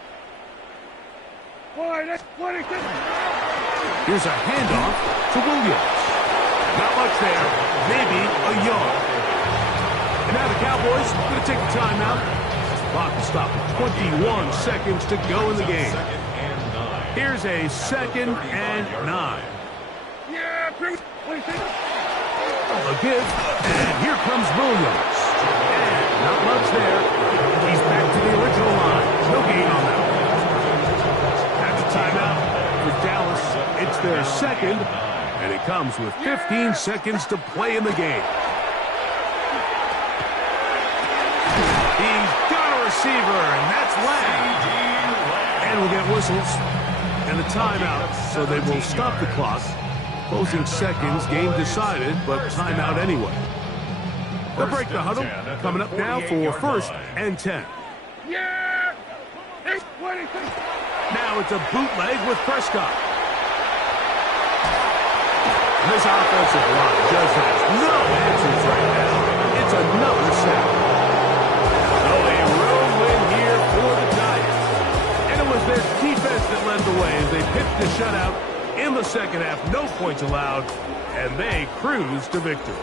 Here's a handoff to Williams. Not much there. Maybe a yard. And now the Cowboys are going to take a timeout. Clock will stop at 21 seconds to go in the game. Here's a 2nd and 9. A give, and here comes Williams. And not much there. He's back to the original line. No gain on that one. That's a timeout for Dallas. It's their 2nd, and it comes with 15 seconds to play in the game. He's got a receiver, and that's Lamb. And we'll get whistles and a timeout, so they will stop the clock. Closing seconds, game decided, but timeout anyway. They'll break the huddle. Coming up now for 1st and 10. Now it's a bootleg with Prescott. This offensive line just has no answers right now. It's another sack. So a road win here for the Giants. And it was their defense that led the way as they pitched the shutout. In the second half, no points allowed, and they cruise to victory.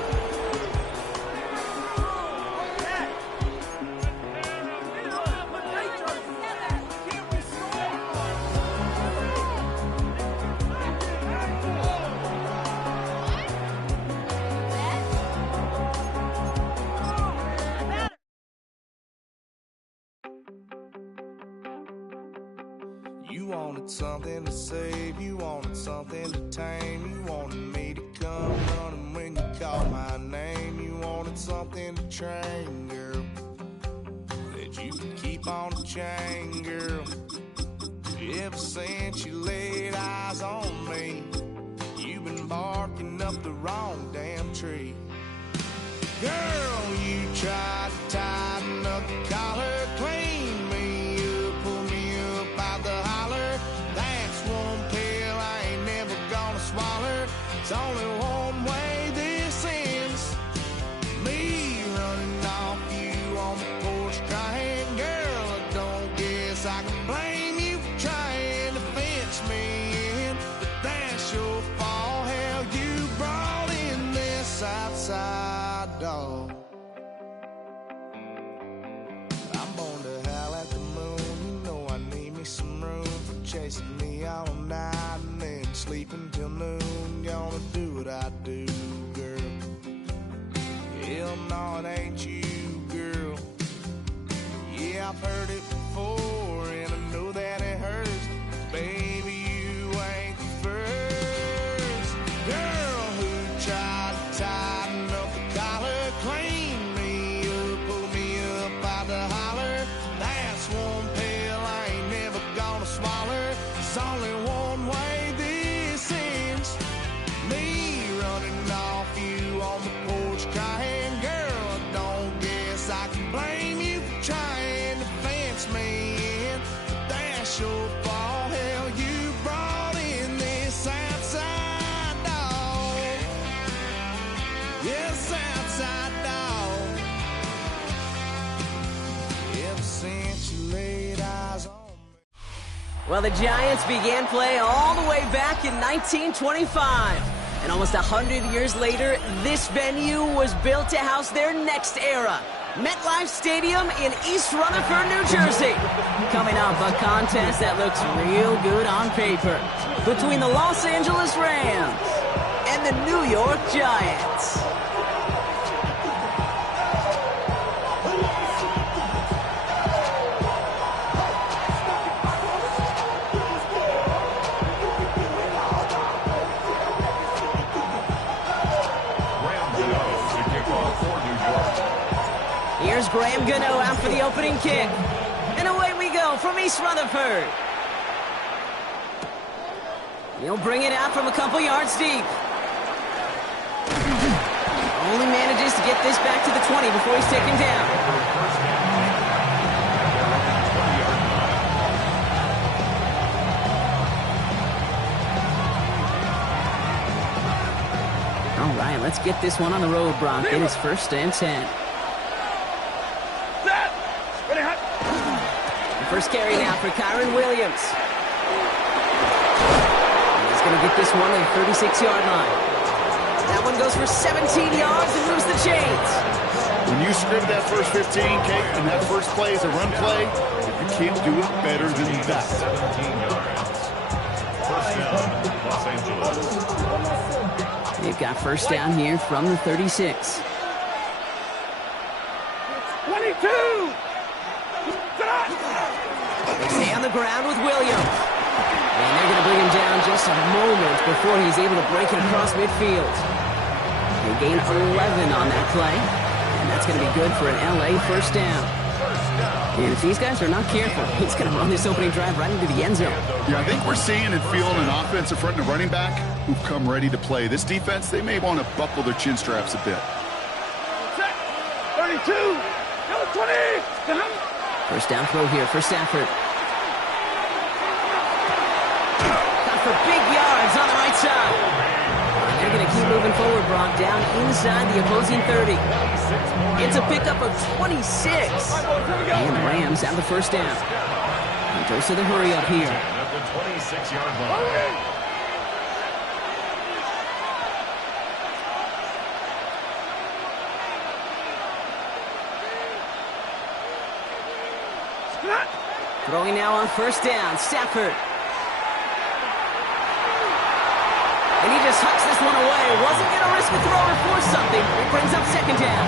You wanted something to save, you wanted something to tame, you wanted me to come running when you called my name, you wanted something to train, girl, that you could keep on the chain, girl. Ever since you laid eyes on me, you've been barking up the wrong damn tree. Girl, you tried to tighten up the collar, clean me up, pull me up out the holler. That's one pill I ain't never gonna swallow. It's only one way this ends. Me running off you on the porch crying. Girl, I don't guess I can blame you for trying to fence me in. But that's your fault. Hell, you brought in this outside dog. I'm born to howl at the moon. You know I need me some room for chasing me all night and then sleeping till noon. Gonna do what I do, girl. Hell no, it ain't you, girl. Yeah, I've heard it before and I know that it hurts. Baby, you ain't the first girl who tried to tighten up the collar, clean me up, pull me up out the holler. That's one pill I ain't never gonna swallow. There's only one way this ends. Me running off you on the porch crying. Girl, I don't guess I can blame you for trying to fence me in. But that's your fault. Hell, you brought in this outside dog. Yes, outside dog. Ever since you laid eyes on me. Well, the Giants began play all the way back in 1925. And almost 100 years later, this venue was built to house their next era. MetLife Stadium in East Rutherford, New Jersey. Coming up, a contest that looks real good on paper between the Los Angeles Rams and the New York Giants. Here's Graham Gano out for the opening kick. And away we go from East Rutherford. He'll bring it out from a couple yards deep. Only manages to get this back to the 20 before he's taken down. All right, let's get this one on the road, Brock. It is 1st and 10. First carry now for Kyron Williams. And he's going to get this one to the 36-yard line. That one goes for 17 yards and moves the chains. When you script that first 15, Kate, and that first play is a run play, you can't do it better than that. 17 yards. First down, Los Angeles. They've got first down here from the 36. 22! They stay on the ground with Williams. And they're going to bring him down just a moment before he's able to break it across midfield. They gain 11 on that play. And that's going to be good for an LA first down. And if these guys are not careful, he's going to run this opening drive right into the end zone. Yeah, I think we're seeing and feeling an offensive front and a running back who've come ready to play. This defense, they may want to buckle their chin straps a bit. 32! 20! First down throw here for Stafford. Got for big yards on the right side. And they're going to keep moving forward, Brock, down inside the opposing 30. It's a pickup of 26. And the Rams have the first down. And goes to the hurry up here. At the 26-yard line. Throwing now on first down, Stafford. And he just hucks this one away. Wasn't going to risk a throw or force something. It brings up second down.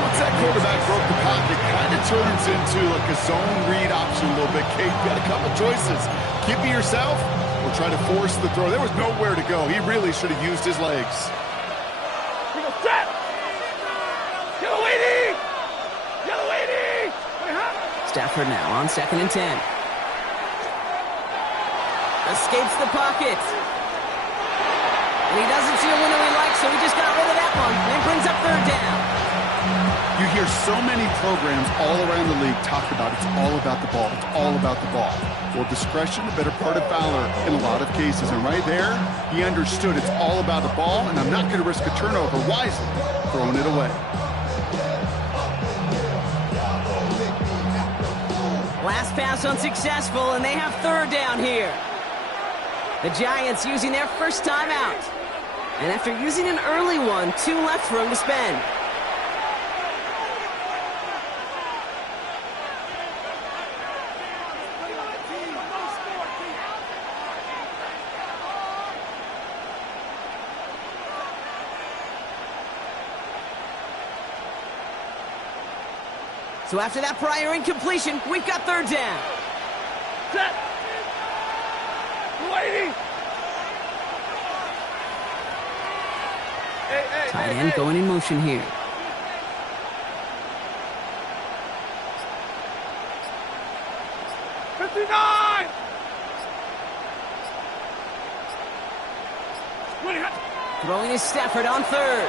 Once that quarterback broke the pocket, it kind of turns into like a zone read option a little bit. Kate, you got a couple choices. Keep it yourself or try to force the throw. There was nowhere to go. He really should have used his legs. Set! Yellow waiting! Yellow waiting! Stafford now on 2nd and 10. Escapes the pocket. And he doesn't see a window he likes, so he just got rid of that one. And brings up third down. You hear so many programs all around the league talk about it's all about the ball. It's all about the ball. Well, discretion, the better part of valor in a lot of cases. And right there, he understood it's all about the ball, and I'm not going to risk a turnover wisely, throwing it away. Last pass unsuccessful, and they have third down here. The Giants using their first timeout. And after using an early one, 2 left for him to spend. So after that prior incompletion, we've got third down. Set! Waiting! Tight end going in motion here. Throwing is Stafford on third.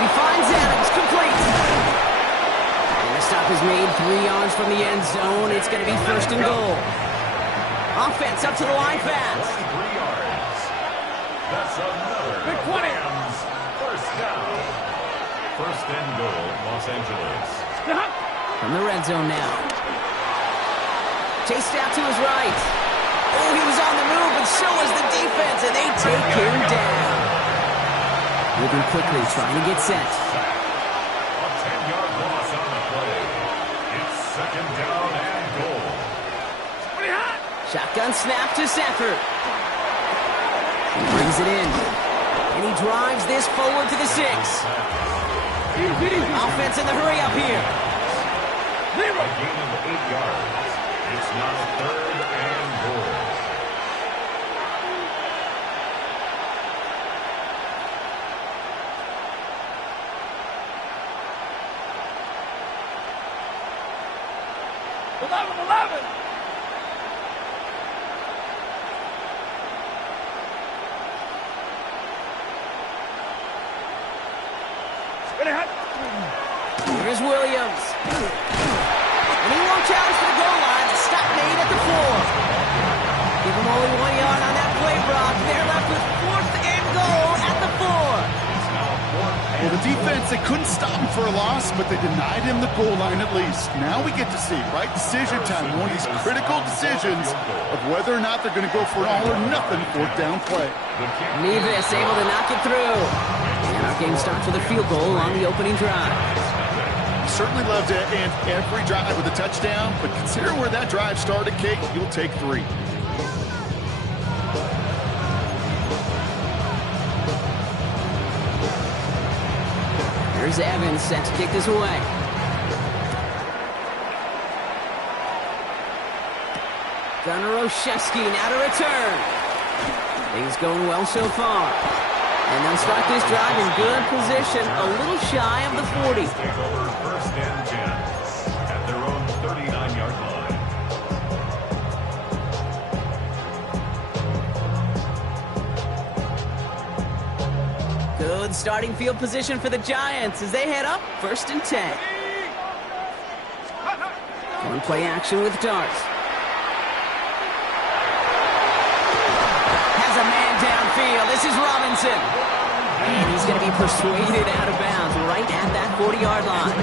He finds Adams, complete. And the stop is made 3 yards from the end zone. It's going to be first and goal. Offense up to the line fast. 3 yards. That's another Big 20. Rams first down. First and goal, Los Angeles. From the red zone now. Chased out to his right. Oh, he was on the move, and so was the defense, and they take him down. Moving quickly, trying to get set. A 10-yard loss on the play. It's second down and goal. Shotgun snap to Stafford. He brings it in. And he drives this forward to the 6. Offense in the hurry up here. A gain of 8 yards. It's now third and goal. Here's Williams. And he won't challenge for the goal line. The stop made at the 4. Give him only 1 yard on that play, Brock. They're left with 4th and goal at the 4. Well, the defense, they couldn't stop him for a loss, but they denied him the goal line at least. Now we get to see right decision time, one of these critical decisions of whether or not they're going to go for an all-or-nothing 4th down play. Nevis able to knock it through. And our game starts with a field goal on the opening drive. Certainly love to end every drive with a touchdown, but consider where that drive started, Kate. You'll take 3. Here's Evans set to kick this away. Gunnar Olszewski now to return. Things going well so far. And they'll start this drive in good position, a little shy of the 40. Take over first and 10 at their own 39-yard line. Good starting field position for the Giants as they head up 1st and 10. One play action with darts. Has a man downfield. This is Robinson. And he's going to be persuaded out of bounds right at that 40-yard line.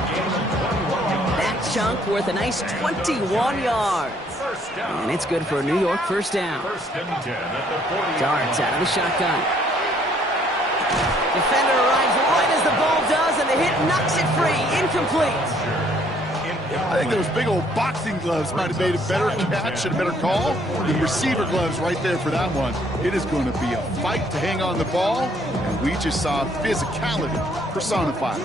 That chunk worth a nice 21 yards. And it's good for a New York first down. First and 10 at the 40. Darts out of the shotgun. Defender arrives right as the ball does, and the hit knocks it free. Incomplete. I think those big old boxing gloves might have made a better catch and a better call. The receiver gloves right there for that one. It is going to be a fight to hang on the ball, and we just saw physicality personified.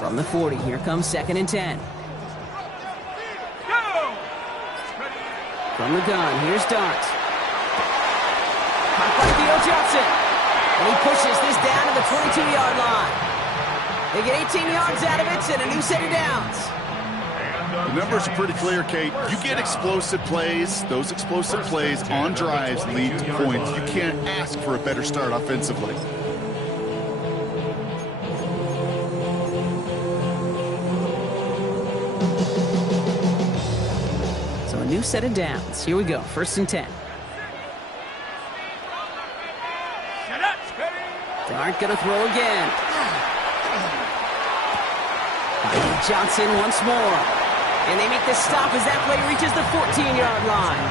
From the 40, here comes 2nd and 10. From the gun, here's Darts. Caught by Theo Johnson. And he pushes this down to the 22-yard line. They get 18 yards out of it and a new set of downs. The numbers are pretty clear, Kate. You get explosive plays. Those explosive plays on drives lead to points. You can't ask for a better start offensively. New set of downs. Here we go. 1st and 10. Dart gonna throw again. Johnson once more. And they make the stop as that play reaches the 14-yard line.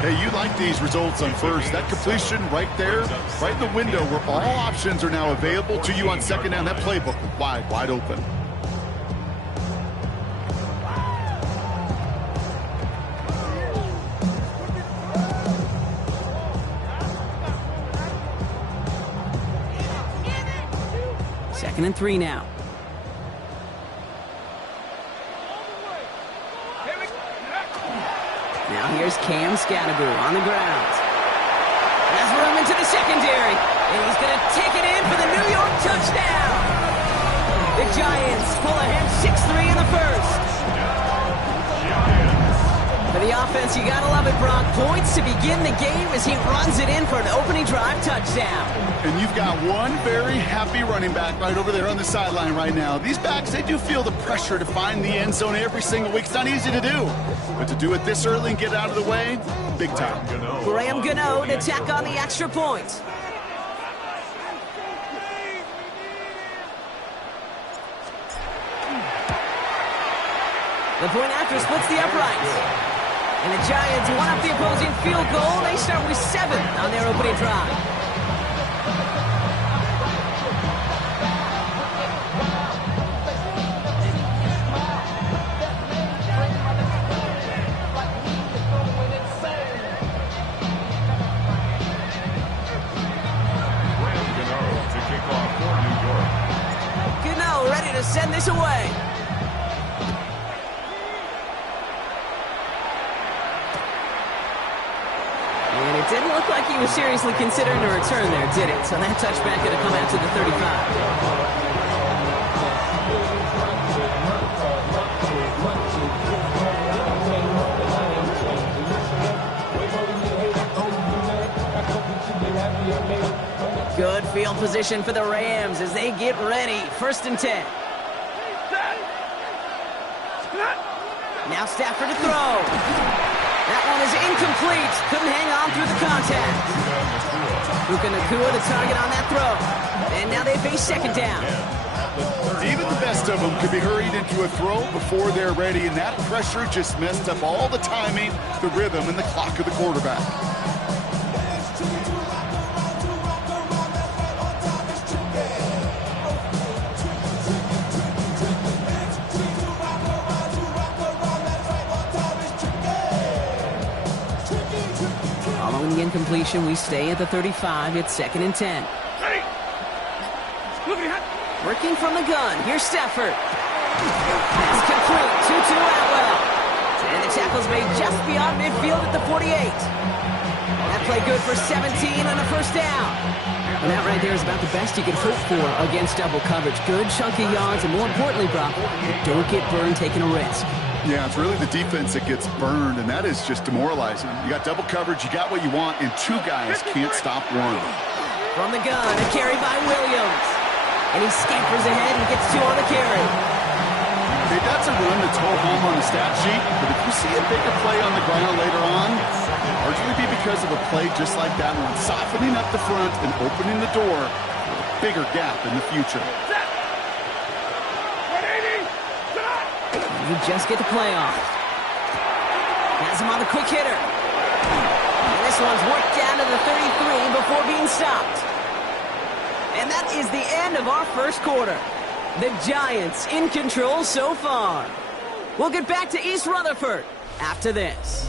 Hey, you like these results on first. That completion right there, right in the window where all options are now available to you on 2nd down. That playbook wide open. Second and 3 now. Now here's Cam Scattergood on the ground. Has room into the secondary. And he's going to take it in for the New York touchdown. The Giants pull ahead 6-3 in the first. For the offense, you gotta love it, Brock. Points to begin the game as he runs it in for an opening drive touchdown. And you've got one very happy running back right over there on the sideline right now. These backs, they do feel the pressure to find the end zone every single week. It's not easy to do. But to do it this early and get out of the way, big time. Graham Gano to tack on the extra point. The point after splits the uprights. And the Giants one up the opposing field goal. They start with 7 on their opening drive. To kick off for New York. Gano ready to send this away. And it didn't look like he was seriously considering a return there, did it? So that touchback going to come out to the 35. Good field position for the Rams as they get ready. 1st and 10. Now Stafford to throw. That one is incomplete. Couldn't hang on through the contact. Puka Nacua the target on that throw. And now they face 2nd down. Even the best of them could be hurried into a throw before they're ready, and that pressure just messed up all the timing, the rhythm, and the clock of the quarterback. Following the incompletion, we stay at the 35. It's 2nd and 10. Working from the gun. Here's Stafford. Pass complete. 2-2 Atwell. And the tackle's made just beyond midfield at the 48. That play good for 17 and a 1st down. And that right there is about the best you could hope for against double coverage. Good chunky yards, and more importantly, Brock, don't get burned taking a risk. Yeah, it's really the defense that gets burned, and that is just demoralizing. You got double coverage, you got what you want, and 2 guys can't stop one. From the gun, a carry by Williams. And he scampers ahead and gets 2 on the carry. Okay, that's a run that's whole home on the stat sheet, but if you see a bigger play on the ground later on, largely be because of a play just like that one, softening up the front and opening the door for a bigger gap in the future. You just get the play off. Has him on the quick hitter. And this one's worked down to the 33 before being stopped. And that is the end of our 1st quarter. The Giants in control so far. We'll get back to East Rutherford after this.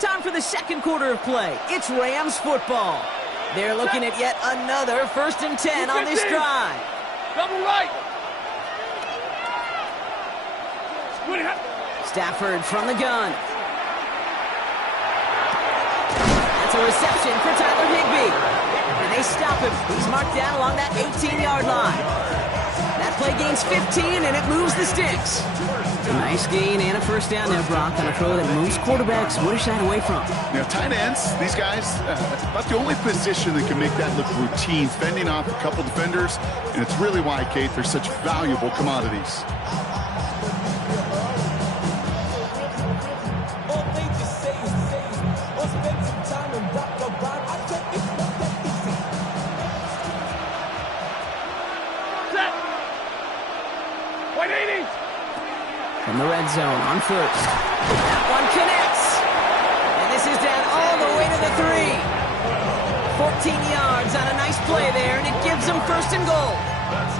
Time for the 2nd quarter of play. It's Rams football. They're looking at yet another 1st and 10 on this drive. Double right. Stafford from the gun. That's a reception for Tyler Higbee. And they stop him. He's marked down along that 18-yard line. That play gains 15, and it moves the sticks. A nice gain and a 1st down there, Brock, on a throw that most quarterbacks would have shied away from. Now, tight ends, these guys, about the only position that can make that look routine, fending off a couple defenders, and it's really why, Kate, they're such valuable commodities. From the red zone on 1st. That one connects. And this is down all the way to the 3. 14 yards on a nice play there, and it gives them 1st and goal.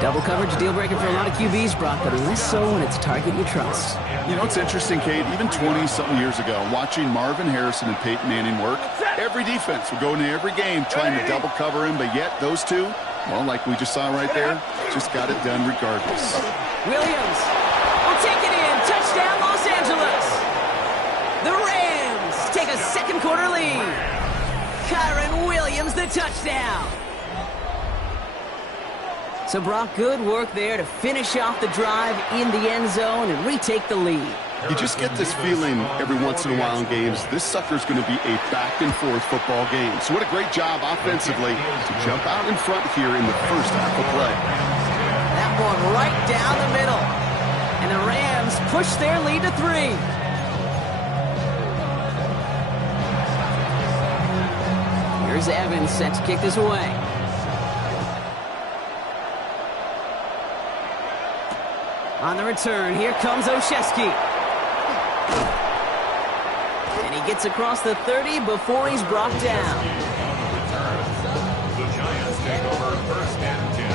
Double coverage deal breaker for a lot of QBs, Brock, but less so when it's a target you trust. You know, it's interesting, Kate, even 20-something years ago, watching Marvin Harrison and Peyton Manning work, every defense would go into every game trying to double cover him, but yet those two, well, like we just saw right there, just got it done regardless. Williams will take it in. the touchdown. So, Brock, good work there to finish off the drive in the end zone and retake the lead. You just get this feeling every once in a while in games, this sucker's going to be a back-and-forth football game. So what a great job offensively to jump out in front here in the first half of play. That one right down the middle. And the Rams push their lead to 3. Here's Evans set to kick this away. On the return, here comes Olszewski. And he gets across the 30 before he's brought down. The Giants take over first and 10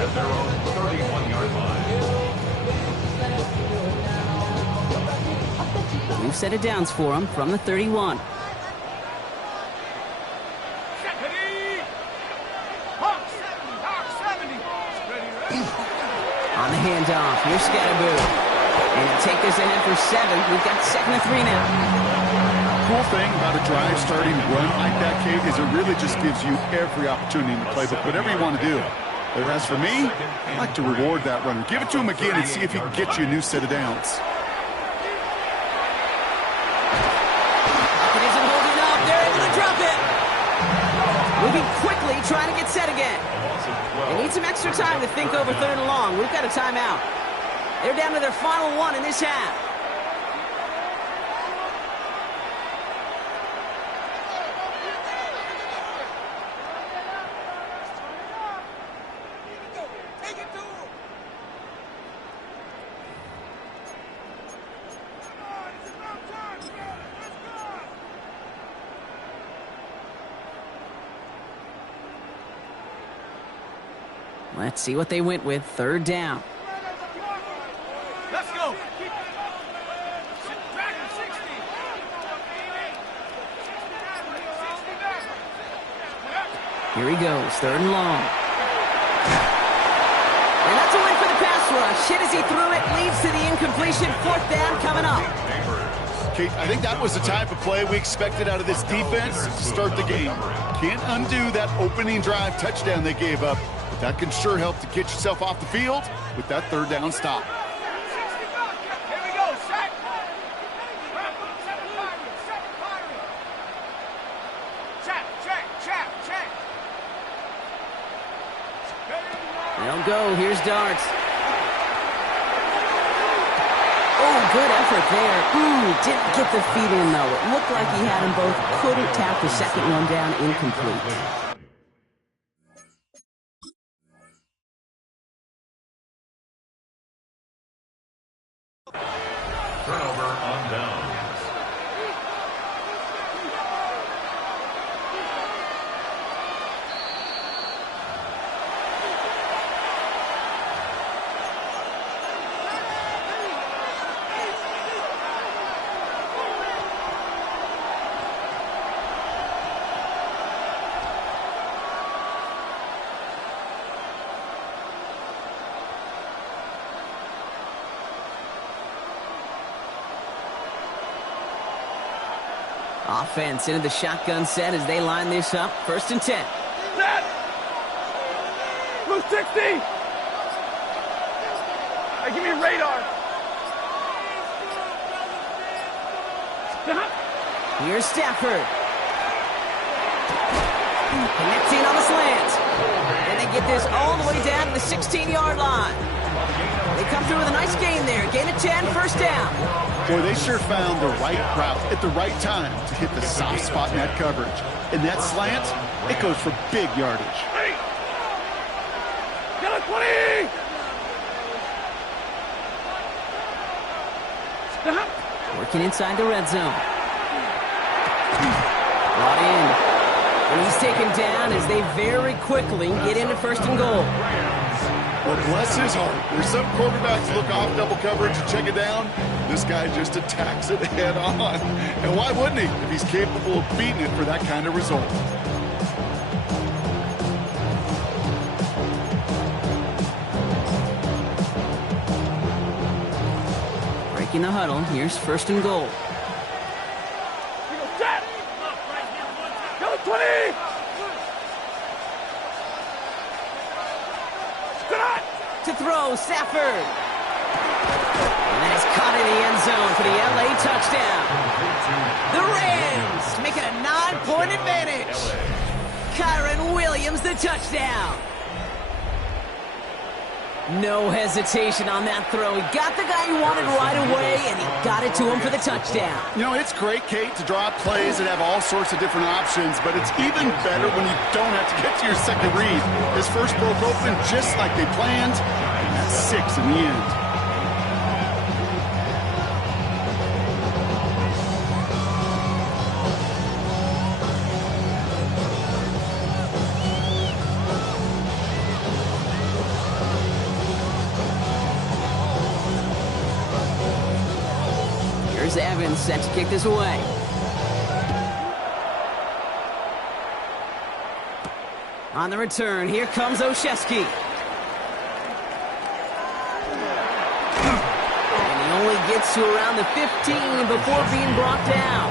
at their own 31-yard line. We've set it downs for him from the 31. On the handoff, here's Scatterboo. And he'll take this ahead for 7. We've got 2nd and 3 now. Cool thing about a drive starting run like that, Kate, is it really just gives you every opportunity in the playbook, whatever you want to do. But as for me, I like to reward that runner. Give it to him again and see if he can get you a new set of downs. It isn't holding up. They're able to drop it. Moving quickly, trying to get set again. They need some extra time to think over 3rd and long. We've got a timeout. They're down to their final 1 in this half. Let's see what they went with. 3rd down. Let's go. Here he goes, 3rd and long. And that's a win for the pass rush. Hit as he threw it, leads to the incompletion. 4th down coming up. Kate, I think that was the type of play we expected out of this defense to start the game. Can't undo that opening drive touchdown they gave up, but that can sure help to get yourself off the field with that 3rd down stop. Here we go, set. Check. They'll go. Here's Darts. Oh, good effort there. Didn't get the feet in, though. It looked like he had them both. Couldn't tap the second one down, incomplete. Turnover on downs. Offense into the shotgun set as they line this up. 1st and 10. Set. Blue 60. Hey, give me a radar. Stop. Here's Stafford. Connecting on the slant. And they get this all the way down to the 16-yard line. They come through with a nice gain there. Gain of 10, 1st down. Boy, they sure found the right route at the right time to hit the soft spot in that coverage. And that slant, it goes for big yardage. Hey. Get a 20. Stop. Working inside the red zone. Brought in. And he's taken down as they very quickly get into 1st and goal. Well, bless his heart. Where some quarterbacks look off double coverage and check it down, this guy just attacks it head on. And why wouldn't he if he's capable of beating it for that kind of result? Breaking the huddle. Here's 1st and goal. Go 20. throw, Stafford. And then it's caught in the end zone for the LA touchdown. The Rams make it a 9-point advantage. Kyron Williams, the touchdown. No hesitation on that throw. He got the guy he wanted right away, and he got it to him for the touchdown. You know, it's great, Kate, to draw up plays that have all sorts of different options, but it's even better when you don't have to get to your second read. His first broke open just like they planned, and that's 6 in the end. Here's Evans set to kick this away. On the return, here comes Olszewski. And he only gets to around the 15 before being brought down.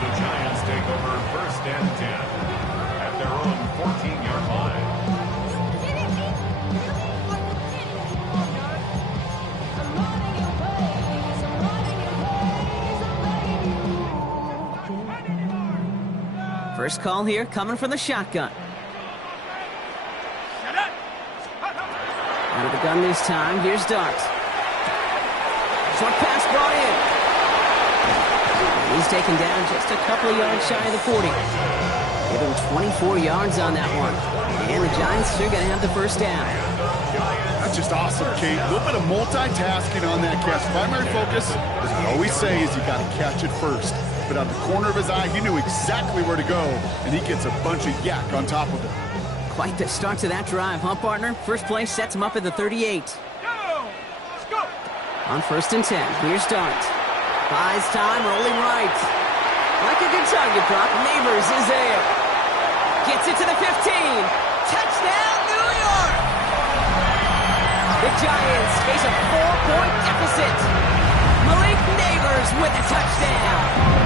The Giants take over 1st and 10 at their own 14-yard line. First call here coming from the shotgun. Out of the gun this time, here's Dart. Short pass brought in. He's taken down just a couple of yards shy of the 40. Give him 24 yards on that one. And the Giants are going to have the first down. That's just awesome, Kate. A little bit of multitasking on that catch. Primary focus, as I always say, is you got to catch it first. But out the corner of his eye, he knew exactly where to go, and he gets a bunch of yak on top of it. Quite the start to that drive, huh, partner? First play sets him up at the 38. Let's go. On 1st and 10, here's Dart. Buys time, rolling right. Like a good target drop, Neighbors is there. Gets it to the 15. Touchdown, New York! The Giants face a 4-point deficit. Malik Neighbors with a touchdown.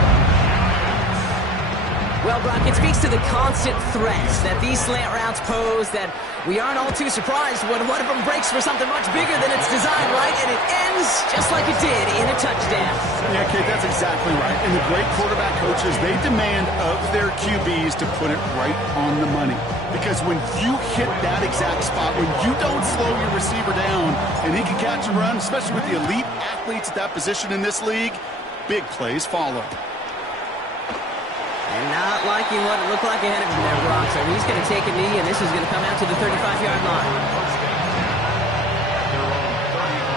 Well, Brock, it speaks to the constant threats that these slant routes pose, that we aren't all too surprised when one of them breaks for something much bigger than its design, right? And it ends just like it did in a touchdown. Yeah, Kate, that's exactly right. And the great quarterback coaches, they demand of their QBs to put it right on the money. Because when you hit that exact spot, when you don't slow your receiver down, and he can catch and run, especially with the elite athletes at that position in this league, big plays follow. And not liking what it looked like ahead of him there, Brock. So he's going to take a knee, and this is going to come out to the 35-yard line. Their own 35-yard line.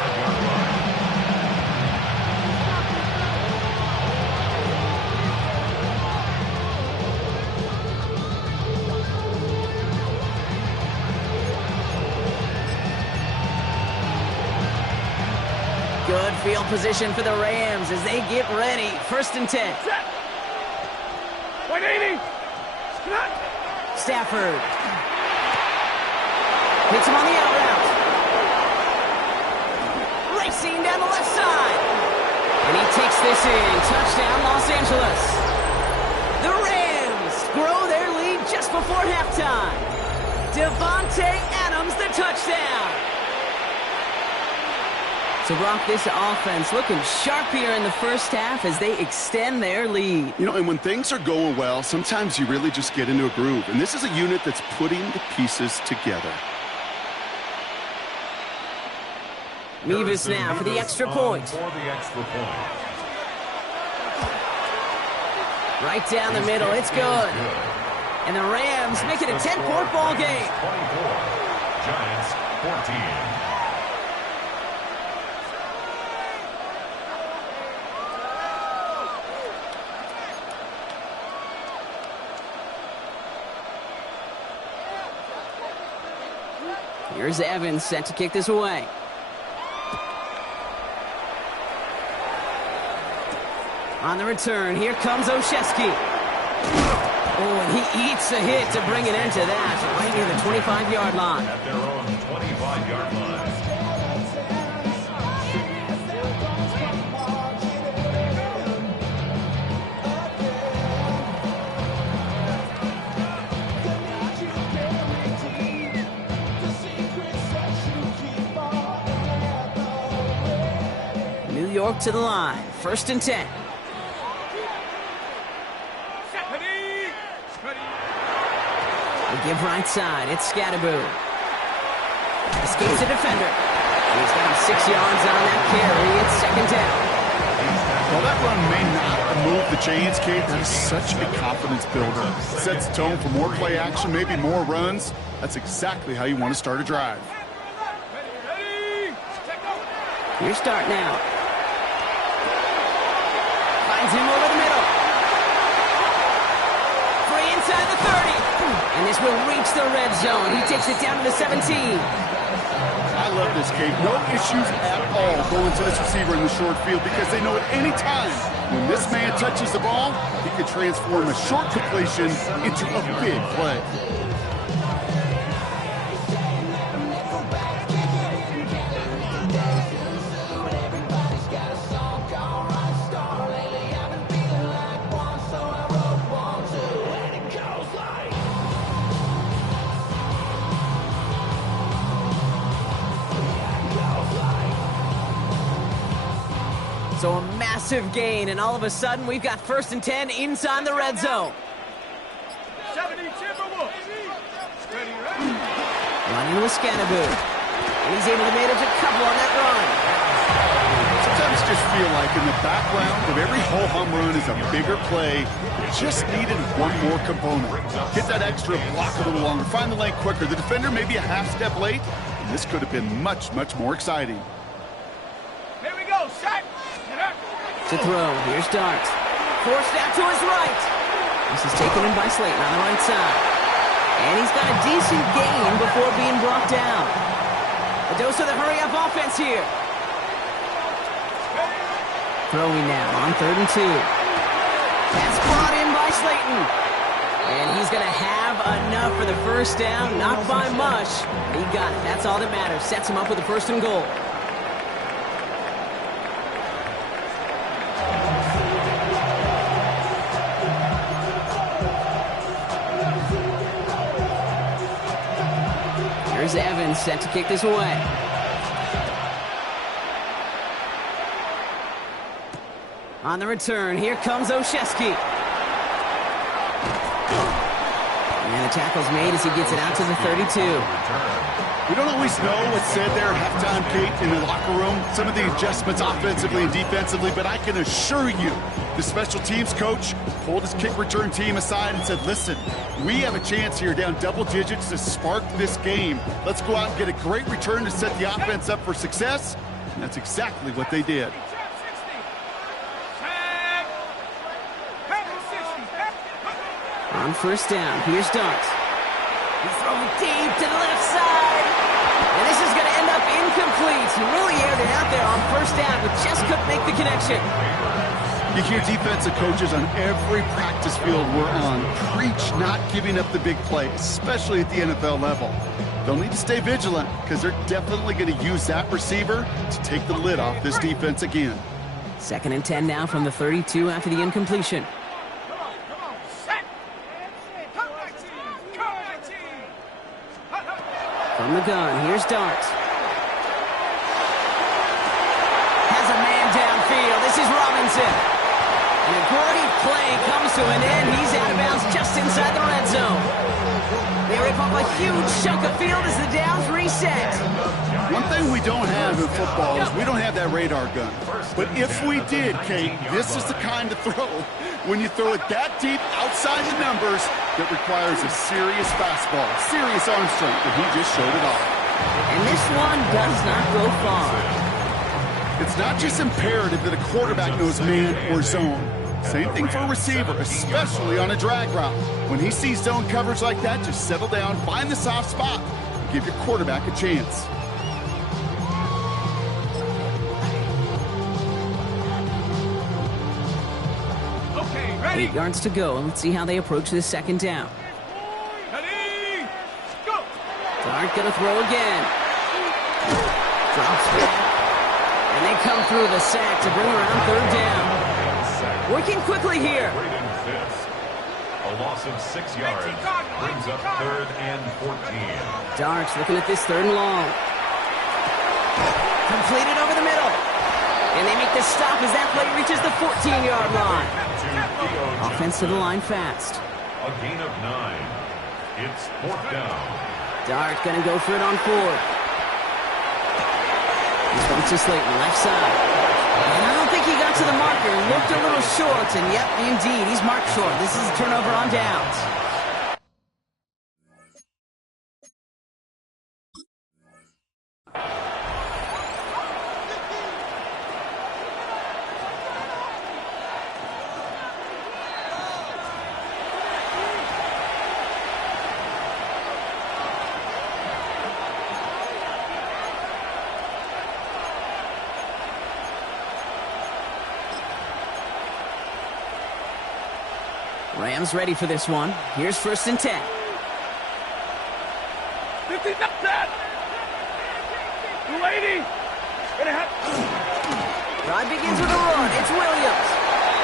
Good field position for the Rams as they get ready. 1st and 10. Set. 180. Stafford. Hits him on the out route. Racing down the left side. And he takes this in. Touchdown, Los Angeles. The Rams grow their lead just before halftime. Devontae Adams, the touchdown. So, Brock, this offense looking sharp here in the first half as they extend their lead. You know, and when things are going well, sometimes you really just get into a groove. And this is a unit that's putting the pieces together. Mevis now for the extra point. Right down the middle, it's good. And the Rams make it a 10-point ball game. 24, Giants 14. Here's Evans set to kick this away. On the return, here comes Olszewski. Oh, and he eats a hit to bring an end to that, right near the 25-yard line. At their own 25-yard line. to the line. 1st and 10. We give right side. It's Scatterboot. Escapes the defender. And he's got him 6 yards on that carry. It's 2nd down. Well, that run may not move the chains, Kate. That is such a confidence builder. Sets the tone for more play action, maybe more runs. That's exactly how you want to start a drive. Here's Dart now. Finds him over the middle. Free inside the 30. And this will reach the red zone. He takes it down to the 17. I love this, Kate. No issues at all going to this receiver in the short field because they know at any time when this man touches the ball, he can transform a short completion into a big play. So a massive gain, and all of a sudden we've got 1st and 10 inside the red zone. 70 Timberwolves. Running with Scatterboot. And he's able to manage a couple on that run. Sometimes just feel like in the background of every ho-hum run is a bigger play. Just needed one more component. Get that extra block a little longer. Find the lane quicker. The defender may be a half step late, and this could have been much, much more exciting. Here we go, set. To throw, here's Dart. Forced out to his right. This is taken in by Slayton on the right side. And he's got a decent gain before being brought down. A dose of the hurry-up offense here. Throwing now on 3rd and 2. That's brought in by Slayton. And he's going to have enough for the 1st down. Not by much. But he got it. That's all that matters. Sets him up with the 1st and goal. Here's Evans set to kick this away. On the return, here comes Olszewski. And the tackle's made as he gets it out to the 32. We don't always know what's said there at halftime, Kate, in the locker room. Some of the adjustments offensively and defensively, but I can assure you the special teams coach pulled his kick return team aside and said, listen, we have a chance here down double digits to spark this game. Let's go out and get a great return to set the offense up for success. And that's exactly what they did. On 1st down, here's Dart. He's throwing deep to the left side. And this is going to end up incomplete. He really aired it out there on 1st down, but just couldn't make the connection. You hear defensive coaches on every practice field we're on preach not giving up the big play, especially at the NFL level. They'll need to stay vigilant because they're definitely going to use that receiver to take the lid off this defense again. 2nd and 10 now from the 32 after the incompletion. From the gun, here's Dart. Has a man downfield. This is Robinson. And a great play comes to an end. He's out of bounds just inside the red zone. They rip up a huge chunk of field as the downs reset. One thing we don't have in football is we don't have that radar gun. But if we did, Kate, this is the kind of throw when you throw it that deep outside the numbers that requires a serious fastball, serious arm strength, and he just showed it off. And this one does not go far. It's not just imperative that a quarterback knows man or zone. Same thing for a receiver, especially on a drag route. When he sees zone coverage like that, just settle down, find the soft spot, and give your quarterback a chance. Okay, ready? 8 yards to go, and let's see how they approach this 2nd down. Ready? Go! Dart gonna throw again. Drops back. And they come through the sack to bring around 3rd down. Working quickly here. A loss of 6 yards brings up 3rd and 14. Dart's looking at this 3rd and long. Completed over the middle. And they make the stop as that play reaches the 14-yard line. Offense to the line fast. A gain of 9. It's 4th down. Dart gonna go for it on 4th. He's going to Slayton, left side. And I don't think he got to the marker. Looked a little short, and yep, indeed, he's marked short. This is a turnover on downs. Rams ready for this one. Here's 1st and 10. 50, not that. 280. Drive begins with a run. It's Williams.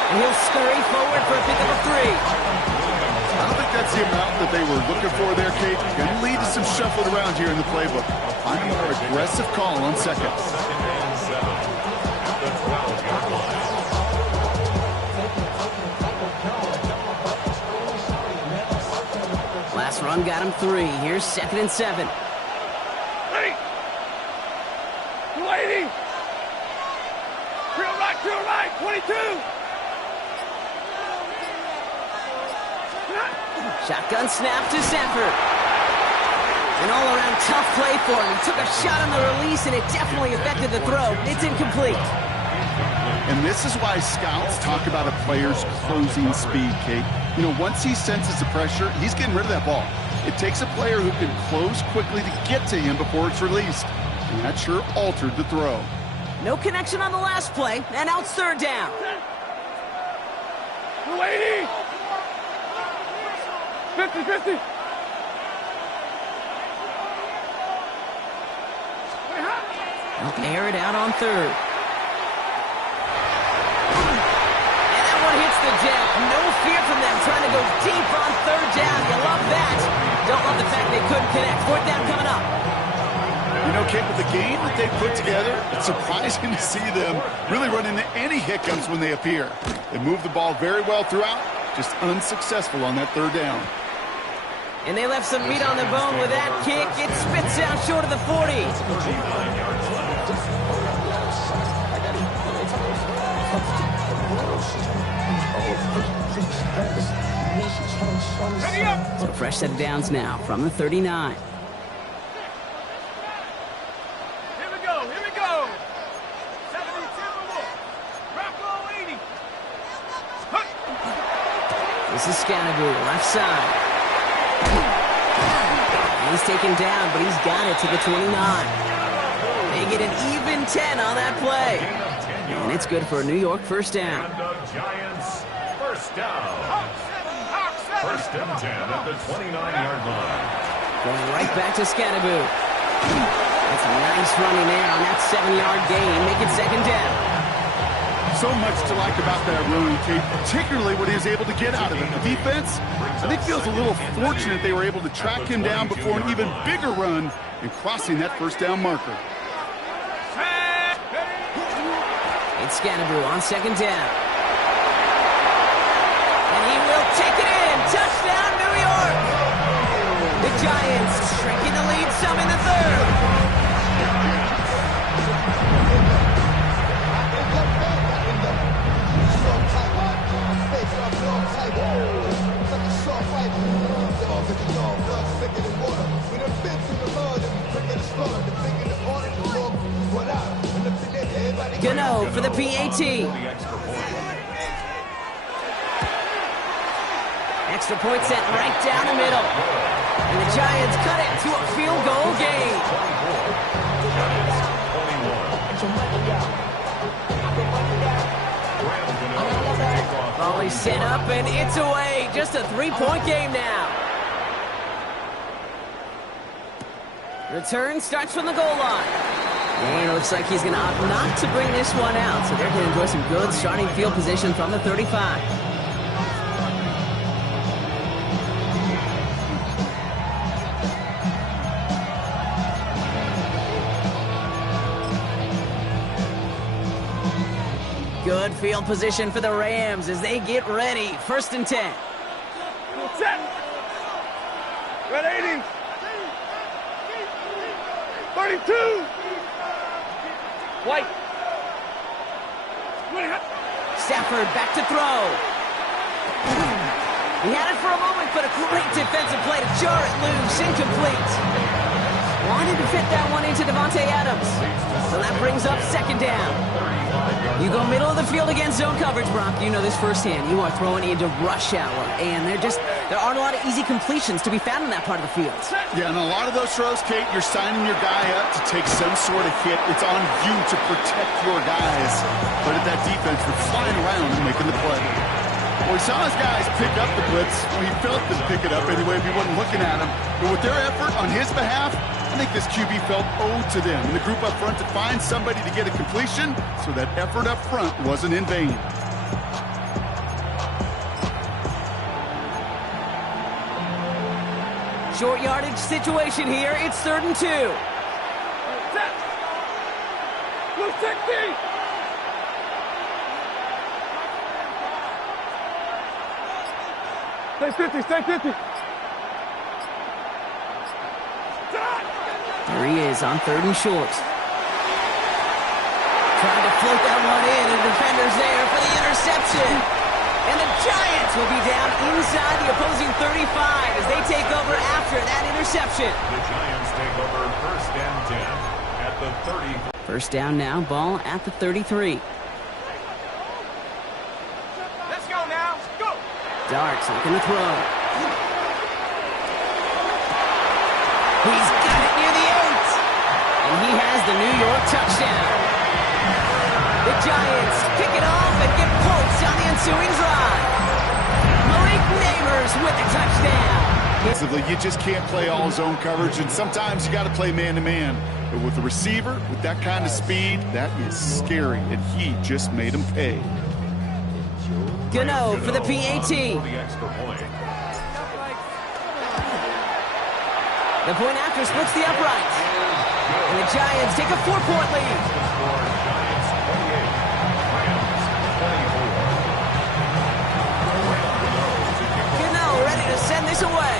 And he'll scurry forward for a pickup of 3. I don't think that's the amount that they were looking for there, Kate. Going to lead to some shuffling around here in the playbook. Find a more aggressive call on 2nd. 2nd and 7 at the 12-yard line. Last run got him 3. Here's 2nd and 7. Ready. 280. Drill right, 22. Shotgun snap to Sanford. An all-around tough play for him. He took a shot on the release, and it definitely affected the throw. It's incomplete. And this is why scouts talk about a player's closing speed, Kate. You know, once he senses the pressure, he's getting rid of that ball. It takes a player who can close quickly to get to him before it's released. And that sure altered the throw. No connection on the last play, and now it's 3rd down. 280. 50. They'll air it out on 3rd. And that one hits the deck. No fear from them trying to go deep on 3rd down. You love that. Don't love the fact they couldn't connect. 4th down coming up. You know, Kate, with the game that they put together, it's surprising to see them really run into any hiccups when they appear. They move the ball very well throughout, just unsuccessful on that 3rd down. And they left some meat on the bone with that kick. It spits out short of the 40. 39 yards left. Ready up. So fresh set of downs now from the 39. Here we go. 72 more. Rocco 80. This is Scannaboo, left side. He's taken down, but he's got it to the 29. They get an even 10 on that play. And it's good for a New York 1st down. And the Giants, 1st down. 1st and 10 at the 29-yard line. Going right back to Scannaboo. That's a nice running there on that 7-yard gain. Make it 2nd down. So much to like about that run, Kate, particularly what he was able to get out of it. The defense, I think, feels a little fortunate they were able to track him down before an even bigger run and crossing that 1st down marker. It's Scannaboo on 2nd down. And he will take it in. Touchdown, New York! The Giants shrinking the lead some in the 3rd. Gano for the PAT. Extra point set right down the middle. And the Giants cut it to a field goal game. Volley set up and it's away. Just a 3-point game now. Return starts from the goal line. And it looks like he's going to opt not to bring this one out. So they're going to enjoy some good starting field position from the 35. Good field position for the Rams as they get ready. 1st and 10. Set. Red 80. 32. White. Stafford back to throw. He had it for a moment, but a great defensive play to jar it loose. Incomplete. Wanted to fit that one into Devontae Adams. So that brings up 2nd down. You go middle of the field against zone coverage, Brock. You know this firsthand. You are throwing into rush hour, and there aren't a lot of easy completions to be found in that part of the field. Yeah, and a lot of those throws, Kate, you're signing your guy up to take some sort of hit. It's on you to protect your guys. But at that defense, they're flying around and making the play. Well, we saw his guys pick up the blitz. Well, he felt them pick it up anyway if he wasn't looking at him. But with their effort on his behalf, I think this QB felt owed to them and the group up front to find somebody to get a completion, so that effort up front wasn't in vain. Short yardage situation here. It's 3rd and 2. Set. Blue 60. Stay 50, stay 50. There he is on 3rd and short. Trying to float that one in, and the defender's there for the interception. And the Giants will be down inside the opposing 35 as they take over after that interception. The Giants take over 1st and 10 at the 30. 1st down now, ball at the 33. Let's go now. Go. Darts looking to throw. He's got it near the 8. And he has the New York touchdown. The Giants pick it off and get points on the ensuing drive. Malik Neighbors with the touchdown. You just can't play all zone coverage, and sometimes you got to play man-to-man. But with the receiver, with that kind of speed, that is scary, and he just made him pay. Gano for the PAT. The extra point. The point after splits the upright. And the Giants take a 4-point lead. Giants 28, Rams 24. Gano ready to send this away.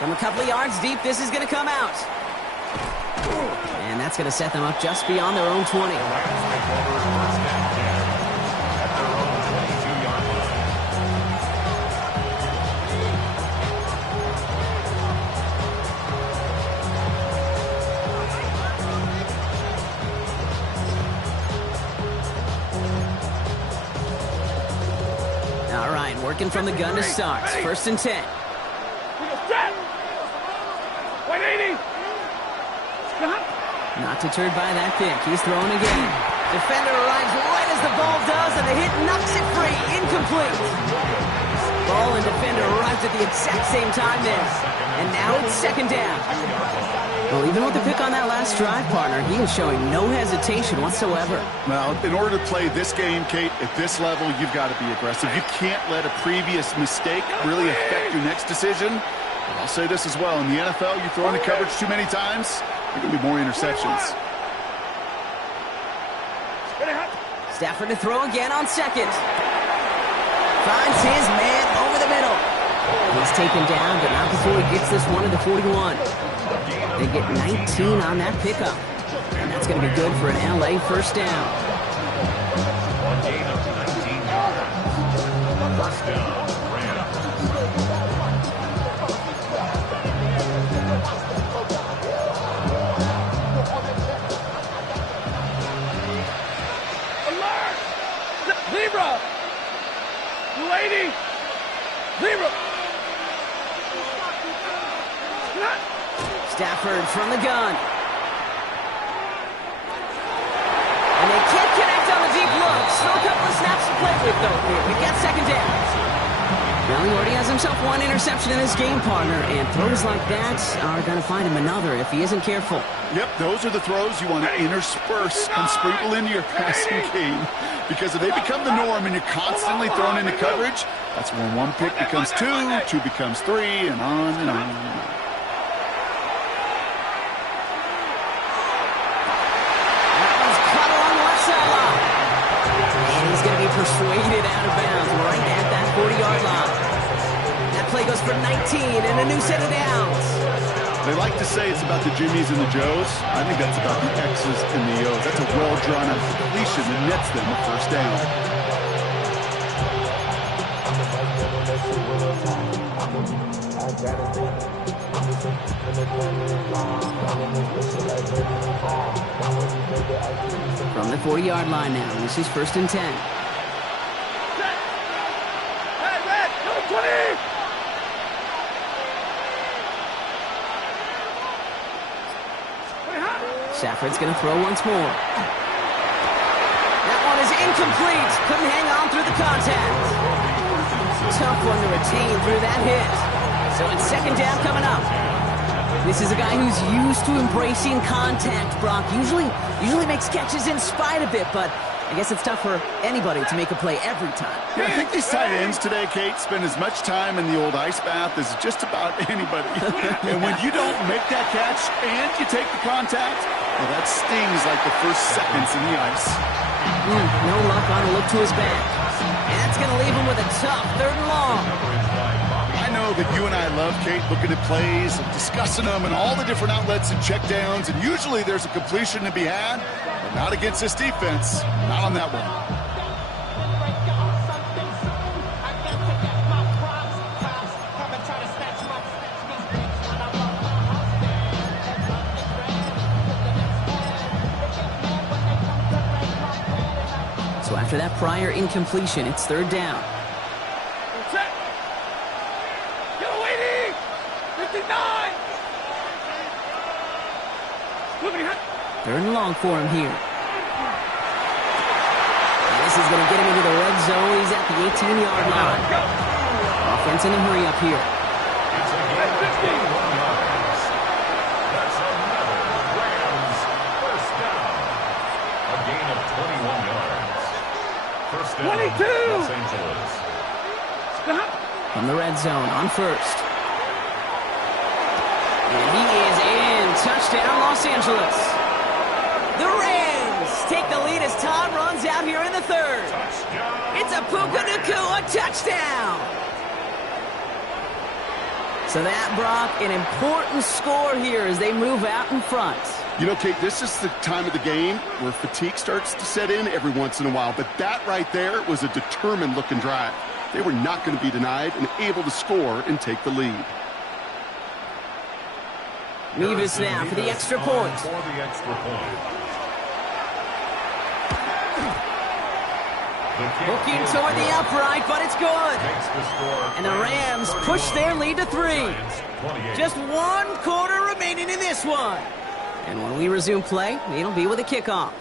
From a couple of yards deep, this is going to come out. And that's going to set them up just beyond their own 20. Rams take over 1st and 10 at their own 22-yard line. All right, working from the gun to start. 1st and 10. White 80. Not deterred by that pick. He's throwing again. Defender arrives right as the ball does, and the hit knocks it free. Incomplete. Ball and defender arrives at the exact same time there. And now it's 2nd down. Well, even with the pick on that last drive, partner, he is showing no hesitation whatsoever. Well, in order to play this game, Kate, at this level, you've got to be aggressive. You can't let a previous mistake really affect your next decision. But I'll say this as well. In the NFL, you throw into coverage too many times, there can be more interceptions. Stafford to throw again on 2nd. Finds his man over the middle. He's taken down, but not before he gets this one to the 41. They get 19 on that pickup. And that's going to be good for an LA 1st down. One gain of 19 yards. 1st down, Rams. Alert! Zebra! Lady! Zebra! Stafford from the gun. And they can't connect on the deep look. Still a couple of snaps to play with, though, here. We got 2nd down. Now he already has himself one interception in this game, partner, and throws like that are going to find him another if he isn't careful. Yep, those are the throws you want to intersperse and sprinkle into your passing game. Because if they become the norm and you're constantly thrown into coverage, that's when one pick becomes two becomes three, and on and on and on. persuaded out of bounds right at that 40-yard line. That play goes for 19 and a new set of downs. They like to say it's about the Jimmies and the Joes. I think that's about the X's and the O's. That's a well-drawn-out completion that nets them a first down. From the 40-yard line now, this is 1st and 10. Red, number 20! Safford's going to throw once more. That one is incomplete. Couldn't hang on through the contact. Tough one to retain through that hit. So it's 2nd down coming up. This is a guy who's used to embracing contact, Brock. Usually makes catches in spite of it, but I guess it's tough for anybody to make a play every time. Yeah, I think these tight ends today, Kate, spend as much time in the old ice bath as just about anybody. And when you don't make that catch and you take the contact, well, that stings like the first seconds in the ice. No luck on a look to his back. And that's going to leave him with a tough 3rd and long. I know that you and I love, Kate, looking at plays and discussing them and all the different outlets and checkdowns, and usually there's a completion to be had, but not against this defense. Not on that one. So after that prior incompletion, it's 3rd down. Check! Get away, 59! 3rd and long for him here. And this is going to get him into the red zone. He's at the 18-yard line. Offense in a hurry up here. It's a gain of 21 yards. That's another Rams first down. A gain of 21 yards. First down, 22! Los Angeles. From the red zone on 1st. And he is in. Touchdown, Los Angeles. The Rams take the lead as Todd runs out here in the 3rd. Touchdown. It's a Puka Nacua touchdown. So that, Brock, an important score here as they move out in front. You know, Kate, this is the time of the game where fatigue starts to set in every once in a while, but that right there was a determined-looking drive. They were not going to be denied and able to score and take the lead. Nevis now for the extra point. For the extra point. Looking toward the upright, but it's good. Makes the score And the Rams push their lead to 3. Just 1 quarter remaining in this one. And when we resume play, it'll be with a kickoff.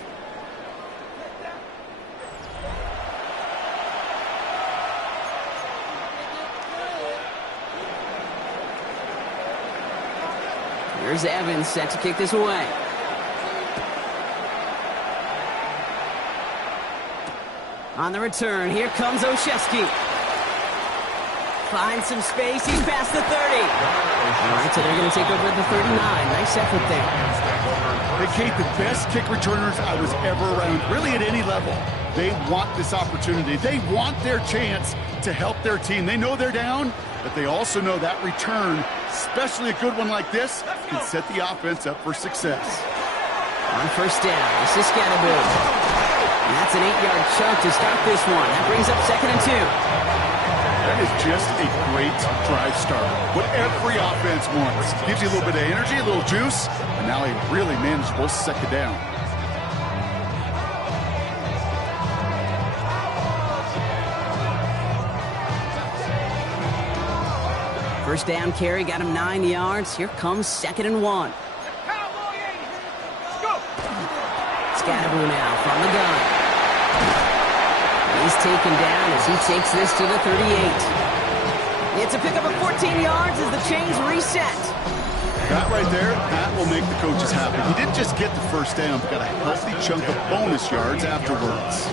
Here's Evans set to kick this away. On the return, here comes Olszewski. Finds some space, he's past the 30. All right, so they're going to take over at the 39. Nice effort there. Hey, Kate, the best kick returners I was ever around, really at any level. They want this opportunity. They want their chance to help their team. They know they're down, but they also know that return, especially a good one like this, can set the offense up for success. On 1st down, this is Scatterbill. And that's an 8-yard chunk to start this one. That brings up 2nd and 2. That is just a great drive start. What every offense wants. Gives you a little bit of energy, a little juice, and now a really manageable 2nd down. First down carry got him 9 yards. Here comes 2nd and 1. Scatterbill now from the gun. He's taken down as he takes this to the 38. It's a pickup of 14 yards as the chains reset. That right there, that will make the coaches happy. He didn't just get the first down, but got a healthy chunk of bonus yards afterwards.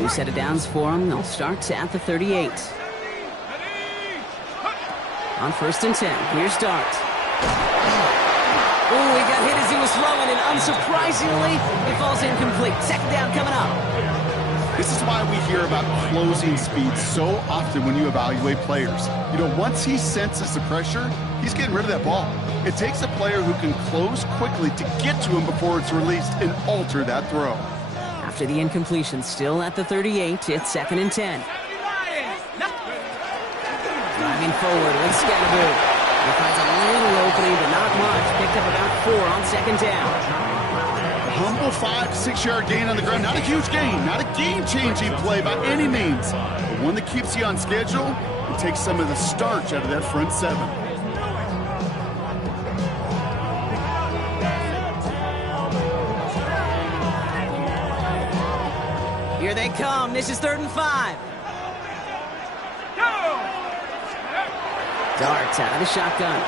New set of downs for him. They'll start at the 38. On 1st and 10, here's Dart. Ooh, he got hit as he was throwing, and unsurprisingly, it falls incomplete. Second down coming up. This is why we hear about closing speed so often when you evaluate players. You know, once he senses the pressure, he's getting rid of that ball. It takes a player who can close quickly to get to him before it's released and alter that throw. After the incompletion, still at the 38, it's 2nd and 10. Driving forward with Scatteroo. He finds a little opening, but not much. Picked up about 4 on 2nd down. Humble 5 to 6 yard gain on the ground. Not a huge gain, not a game-changing play by any means, but one that keeps you on schedule and takes some of the starch out of that front 7. Here they come. This is 3rd and 5. Darts out of the shotgun.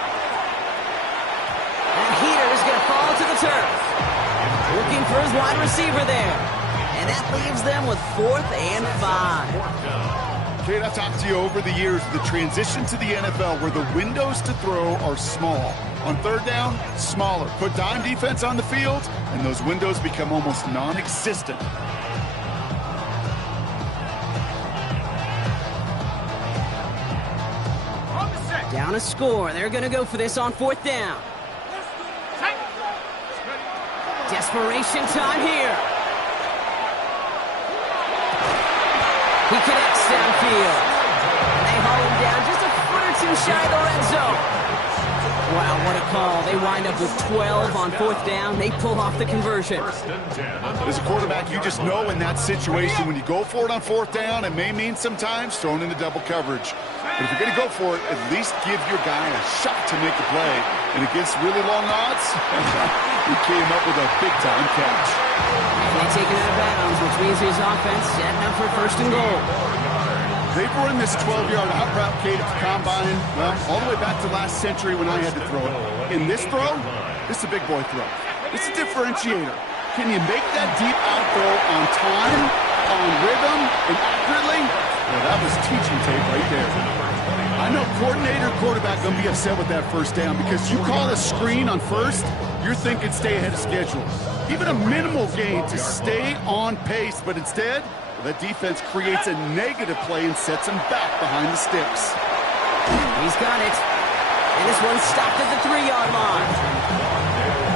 That heater is going to fall to the turf. Looking for his wide receiver there. And that leaves them with 4th and 5. Kate, I've talked to you over the years, the transition to the NFL where the windows to throw are small. On 3rd down, smaller. Put dime defense on the field, and those windows become almost non-existent. Down a score. They're going to go for this on 4th down. Desperation time here. He connects downfield. They haul him down just a foot or 2 shy of the red zone. Wow, what a call. They wind up with 12 on 4th down. They pull off the conversion. As a quarterback, you just know in that situation, when you go for it on 4th down, it may mean sometimes throwing into double coverage. But if you're going to go for it, at least give your guy a shot to make the play. And against really long odds, he came up with a big-time catch. And they take it out of bounds, which means his offense setting up for 1st and goal. They've run this 12-yard out route, Kate, at the combine, well, all the way back to last century when I had to throw it. In this throw, this is a big boy throw. It's a differentiator. Can you make that deep out throw on time, on rhythm, and accurately? Well, that was teaching tape right there. I know coordinator, quarterback going to be upset with that 1st down because you call a screen on 1st, you're thinking stay ahead of schedule. Even a minimal gain to stay on pace, but instead, the defense creates a negative play and sets him back behind the sticks. He's got it. And this one's stopped at the 3-yard line.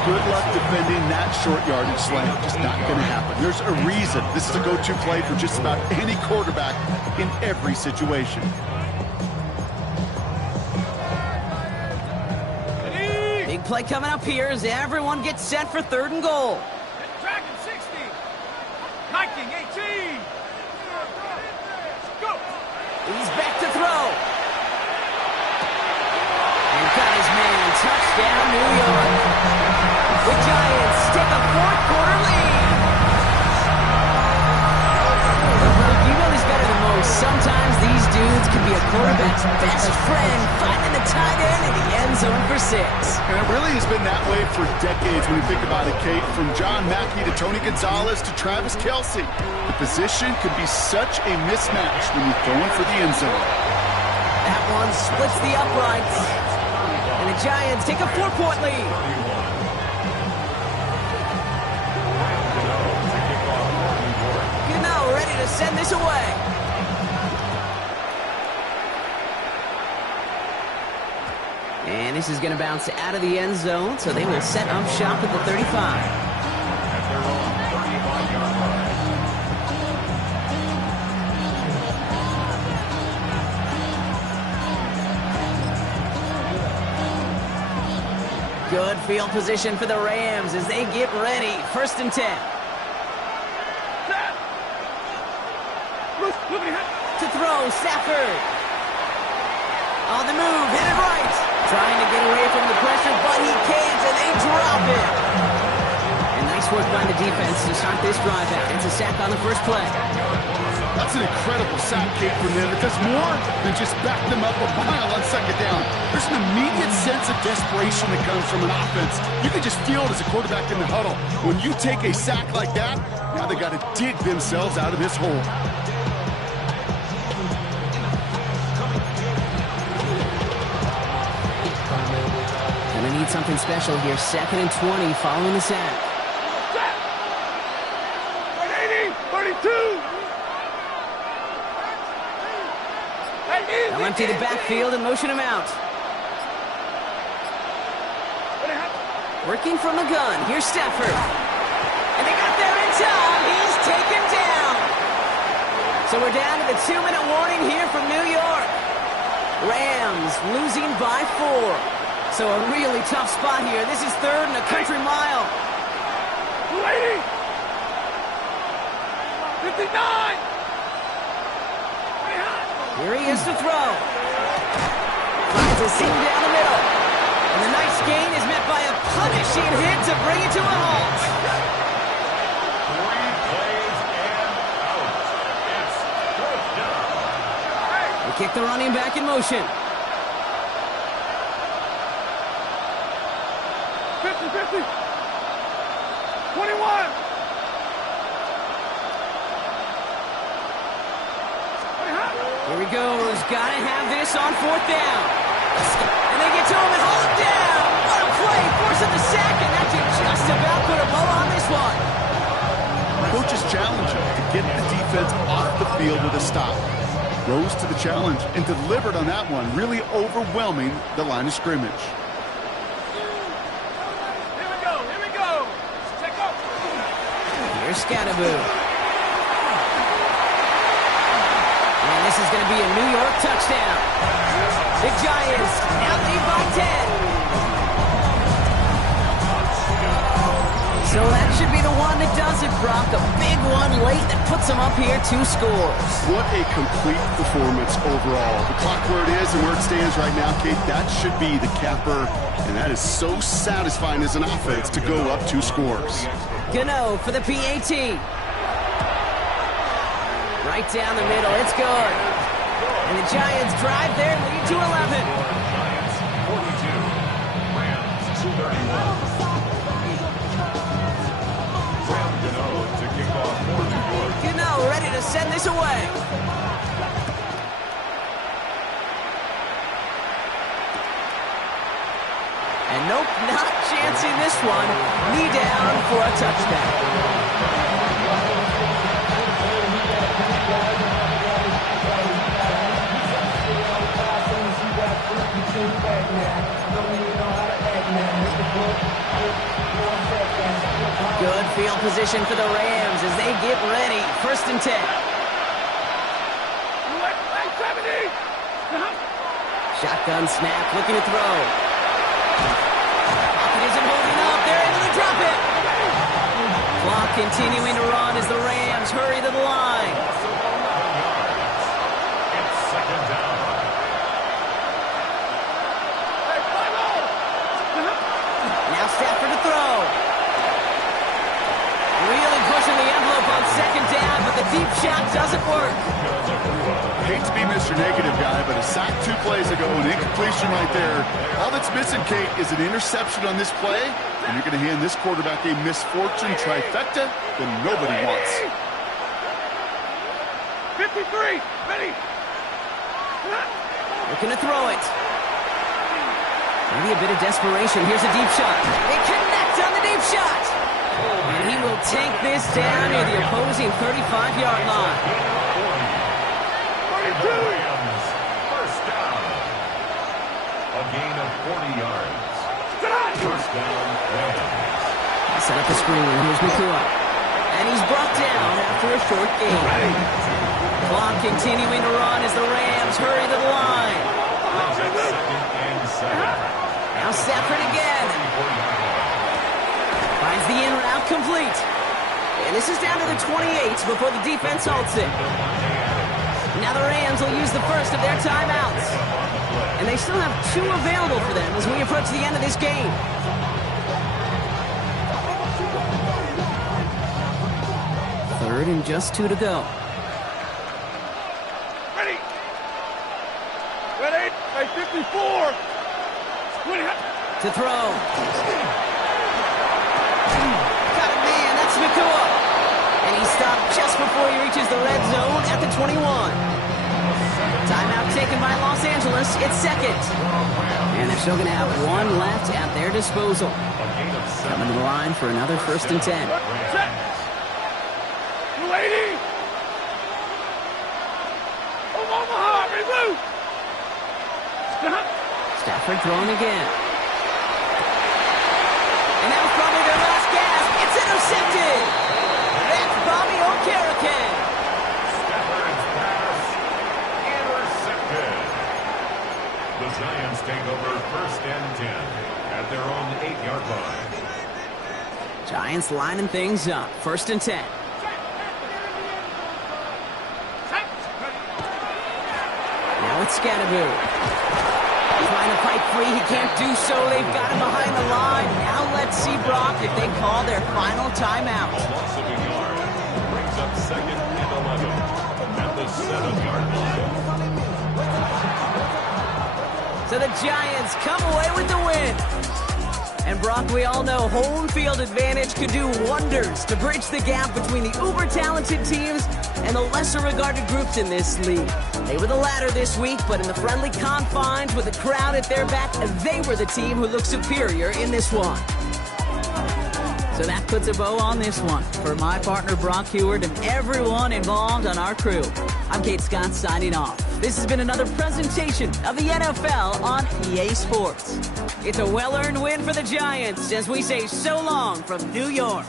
Good luck defending that short yardage slant. Just not going to happen. There's a reason this is a go-to play for just about any quarterback in every situation. Big play coming up here as everyone gets set for 3rd and goal. Dragon 60. Viking 18. Go. He's back to throw. And got his man. Touchdown, New York. The Giants take a 4th quarter lead. You know this better than most. Sometimes these dudes can be a quarterback's best friend, finding the tight end in the end zone for 6. And it really has been that way for decades when you think about it, Kate. From John Mackey to Tony Gonzalez to Travis Kelce. The position can be such a mismatch when you're going for the end zone. That one splits the uprights. And the Giants take a 4-point lead. Gano ready to send this away. And this is going to bounce out of the end zone, so they will set up shop at the 35. Good field position for the Rams as they get ready. 1st and 10. To throw, Stafford. On the move, headed right. Trying to get away from the pressure, but he can't, and they drop it. And nice work by the defense to start this drive out. It's a sack on the first play. That's an incredible sack, Kate, from them. It does more than just back them up a mile on 2nd down. There's an immediate sense of desperation that comes from an offense. You can just feel it as a quarterback in the huddle. When you take a sack like that, now they got to dig themselves out of this hole. something special here. 2nd and 20 following the sack. 180, 32. They'll empty the backfield and motion him out. Working from the gun. Here's Stafford. And they got there in time. He's taken down. So we're down to the 2-minute warning here from New York. Rams losing by 4. So a really tough spot here. This is 3rd and a country mile. 280. 59. Here he is to throw. Finds a seam down the middle. And the nice gain is met by a punishing hit to bring it to a halt. 3 plays and out. It's 4th down. They kick the running back in motion. 50, 21. Here he goes. Gotta have this on 4th down. And they get to him and hold him down. What a play. Forcing the sack, and that should just about put a bow on this one. Coaches challenge him to get the defense off the field with a stop. Rose to the challenge and delivered on that one, really overwhelming the line of scrimmage. Here we go. Check up. Here's Scattaboo. And this is going to be a New York touchdown. The Giants now lead by 10. So that should be the one that does it, Brock. A big one late that puts them up here 2 scores. What a complete performance overall. The clock where it is and where it stands right now, Kate, that should be the capper. And that is so satisfying as an offense to go up 2 scores. Gano for the PAT. Right down the middle. It's good. And the Giants drive their lead to 11. Giants 42. Rams 31. Sam Gano to kick off for New York. Gano ready to send this away. And nope, not chancing this one. Knee down for a touchdown. Good field position for the Rams as they get ready. 1st and 10. Shotgun snap, looking to throw. It isn't holding up. They're able to drop it. Clock continuing to run as the Rams hurry to the line. It's 2nd down. Now Stafford to throw. Really pushing the envelope on 2nd down, but the deep shot doesn't work. Hate to be Mr. Negative guy, but a sack 2 plays ago, an incompletion right there. All that's missing, Kate, is an interception on this play, and you're going to hand this quarterback a misfortune trifecta that nobody wants. 53, ready. Looking to throw it. Maybe a bit of desperation. Here's a deep shot. They connect on the deep shot. And he will take this down near the opposing 35-yard line. Rams 1st down. A gain of 40 yards. 1st down, Rams. Set up the screen. Here's Nakua. And he's brought down after a short gain. Clock continuing to run as the Rams hurry to the line. 2nd and 7. Now Stafford again. Finds the in route complete. And this is down to the 28 before the defense halts it. Now the Rams will use the first of their timeouts. And they still have 2 available for them as we approach the end of this game. Third and just 2 to go. Ready. Ready. Hey, 54. To throw. Got it, man. That's Nakua. And he stopped just before he reaches the red zone at the 21. Timeout taken by Los Angeles. It's 2nd. And they've still going to have one left at their disposal. Coming to the line for another 1st and 10. Set. 280. Omaha, remove. Stop. Stafford throwing again. And that was probably their last gasp. It's intercepted. That's Bobby Okereke. Stafford's pass intercepted. The Giants take over 1st and 10 at their own 8-yard line. Giants lining things up. 1st and 10. Now it's Scatteroo. Trying to fight free. He can't do so. They've got him behind the line. Now let's see, Brock, if they call their final timeout. Loss of a yard. Brings up 2nd and 11 at the 7-yard line. So the Giants come away with the win. And Brock, we all know home field advantage could do wonders to bridge the gap between the uber-talented teams and the lesser-regarded groups in this league. They were the latter this week, but in the friendly confines with the crowd at their back, they were the team who looked superior in this one. So that puts a bow on this one. For my partner, Brock Heward, and everyone involved on our crew, I'm Kate Scott signing off. This has been another presentation of the NFL on EA Sports. It's a well-earned win for the Giants as we say so long from New York.